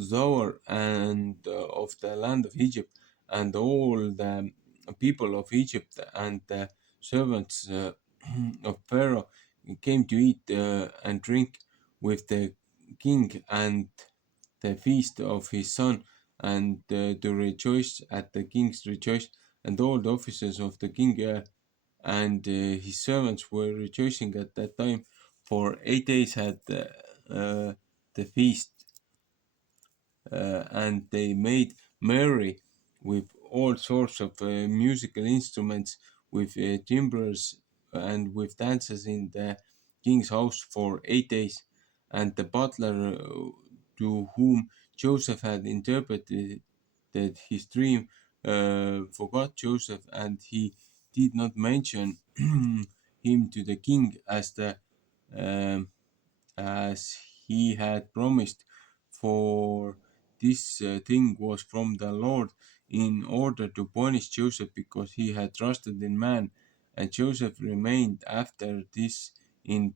Zoar, and of the land of Egypt, and all the people of Egypt and the servants of Pharaoh came to eat and drink with the king and the feast of his son, and to rejoice at the king's rejoice. And all the officers of the king and his servants were rejoicing at that time, for 8 days had the feast, and they made merry with all sorts of musical instruments, with timbrels and with dances in the king's house for 8 days. And the butler to whom Joseph had interpreted his dream forgot Joseph, and he did not mention him to the king, um, as he had promised, for this thing was from the Lord, in order to punish Joseph, because he had trusted in man. And Joseph remained after this in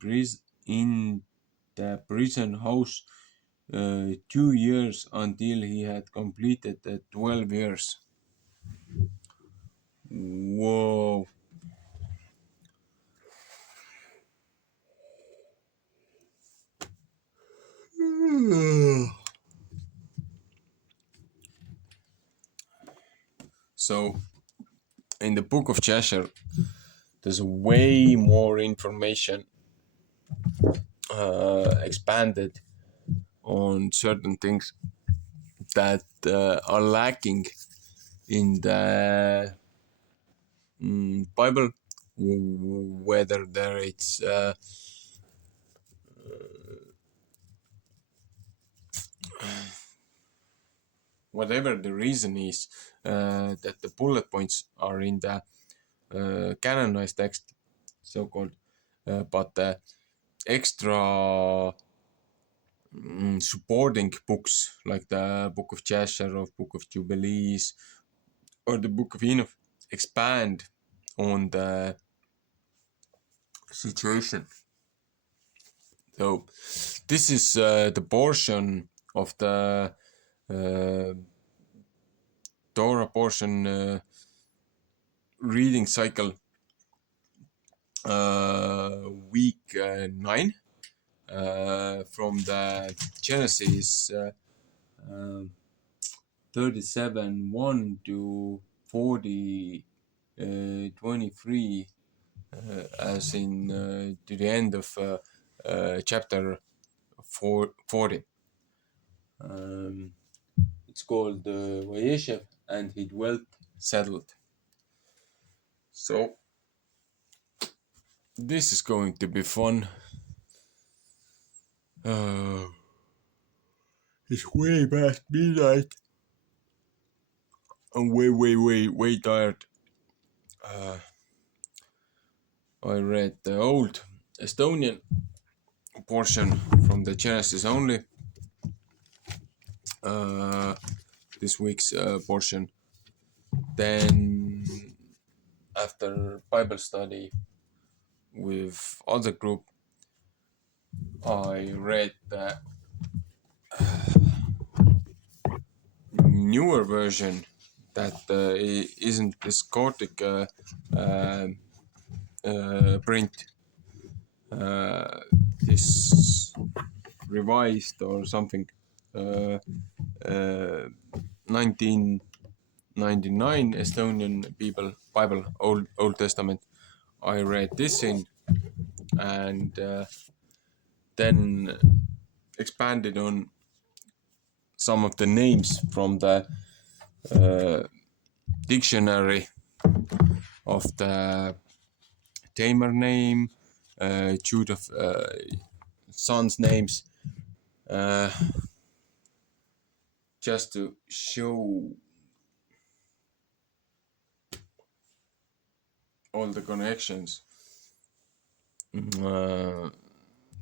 the prison house 2 years, until he had completed the 12 years. Whoa. So, in the book of Jasher, there's way more information expanded on certain things that are lacking in the Bible, whether there it's whatever the reason is, that the bullet points are in the canonized text, so called, but the extra supporting books like the Book of Jasher or Book of Jubilees or the Book of Enoch expand on the situation. So this is the portion of the uh, Torah portion reading cycle, week 9, from the Genesis 37:1 to 40 23, as in to the end of chapter 40. It's called Vayeshev, and he dwelt settled. So this is going to be fun. It's way past midnight. I'm way tired. I read the old Estonian portion from the Genesis only. This week's portion. Then, after Bible study with other group, I read the newer version that isn't this Gothic print. This revised or something. 1999 Estonian Bible, Old Testament. I read this in, and then expanded on some of the names from the dictionary of the Tamer name, Jude of sons' names, just to show all the connections.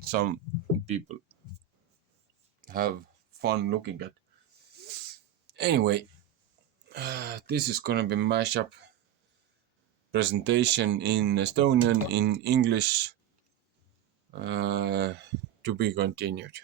Some people have fun looking at. Anyway, this is gonna be mashup presentation in Estonian, in English, to be continued.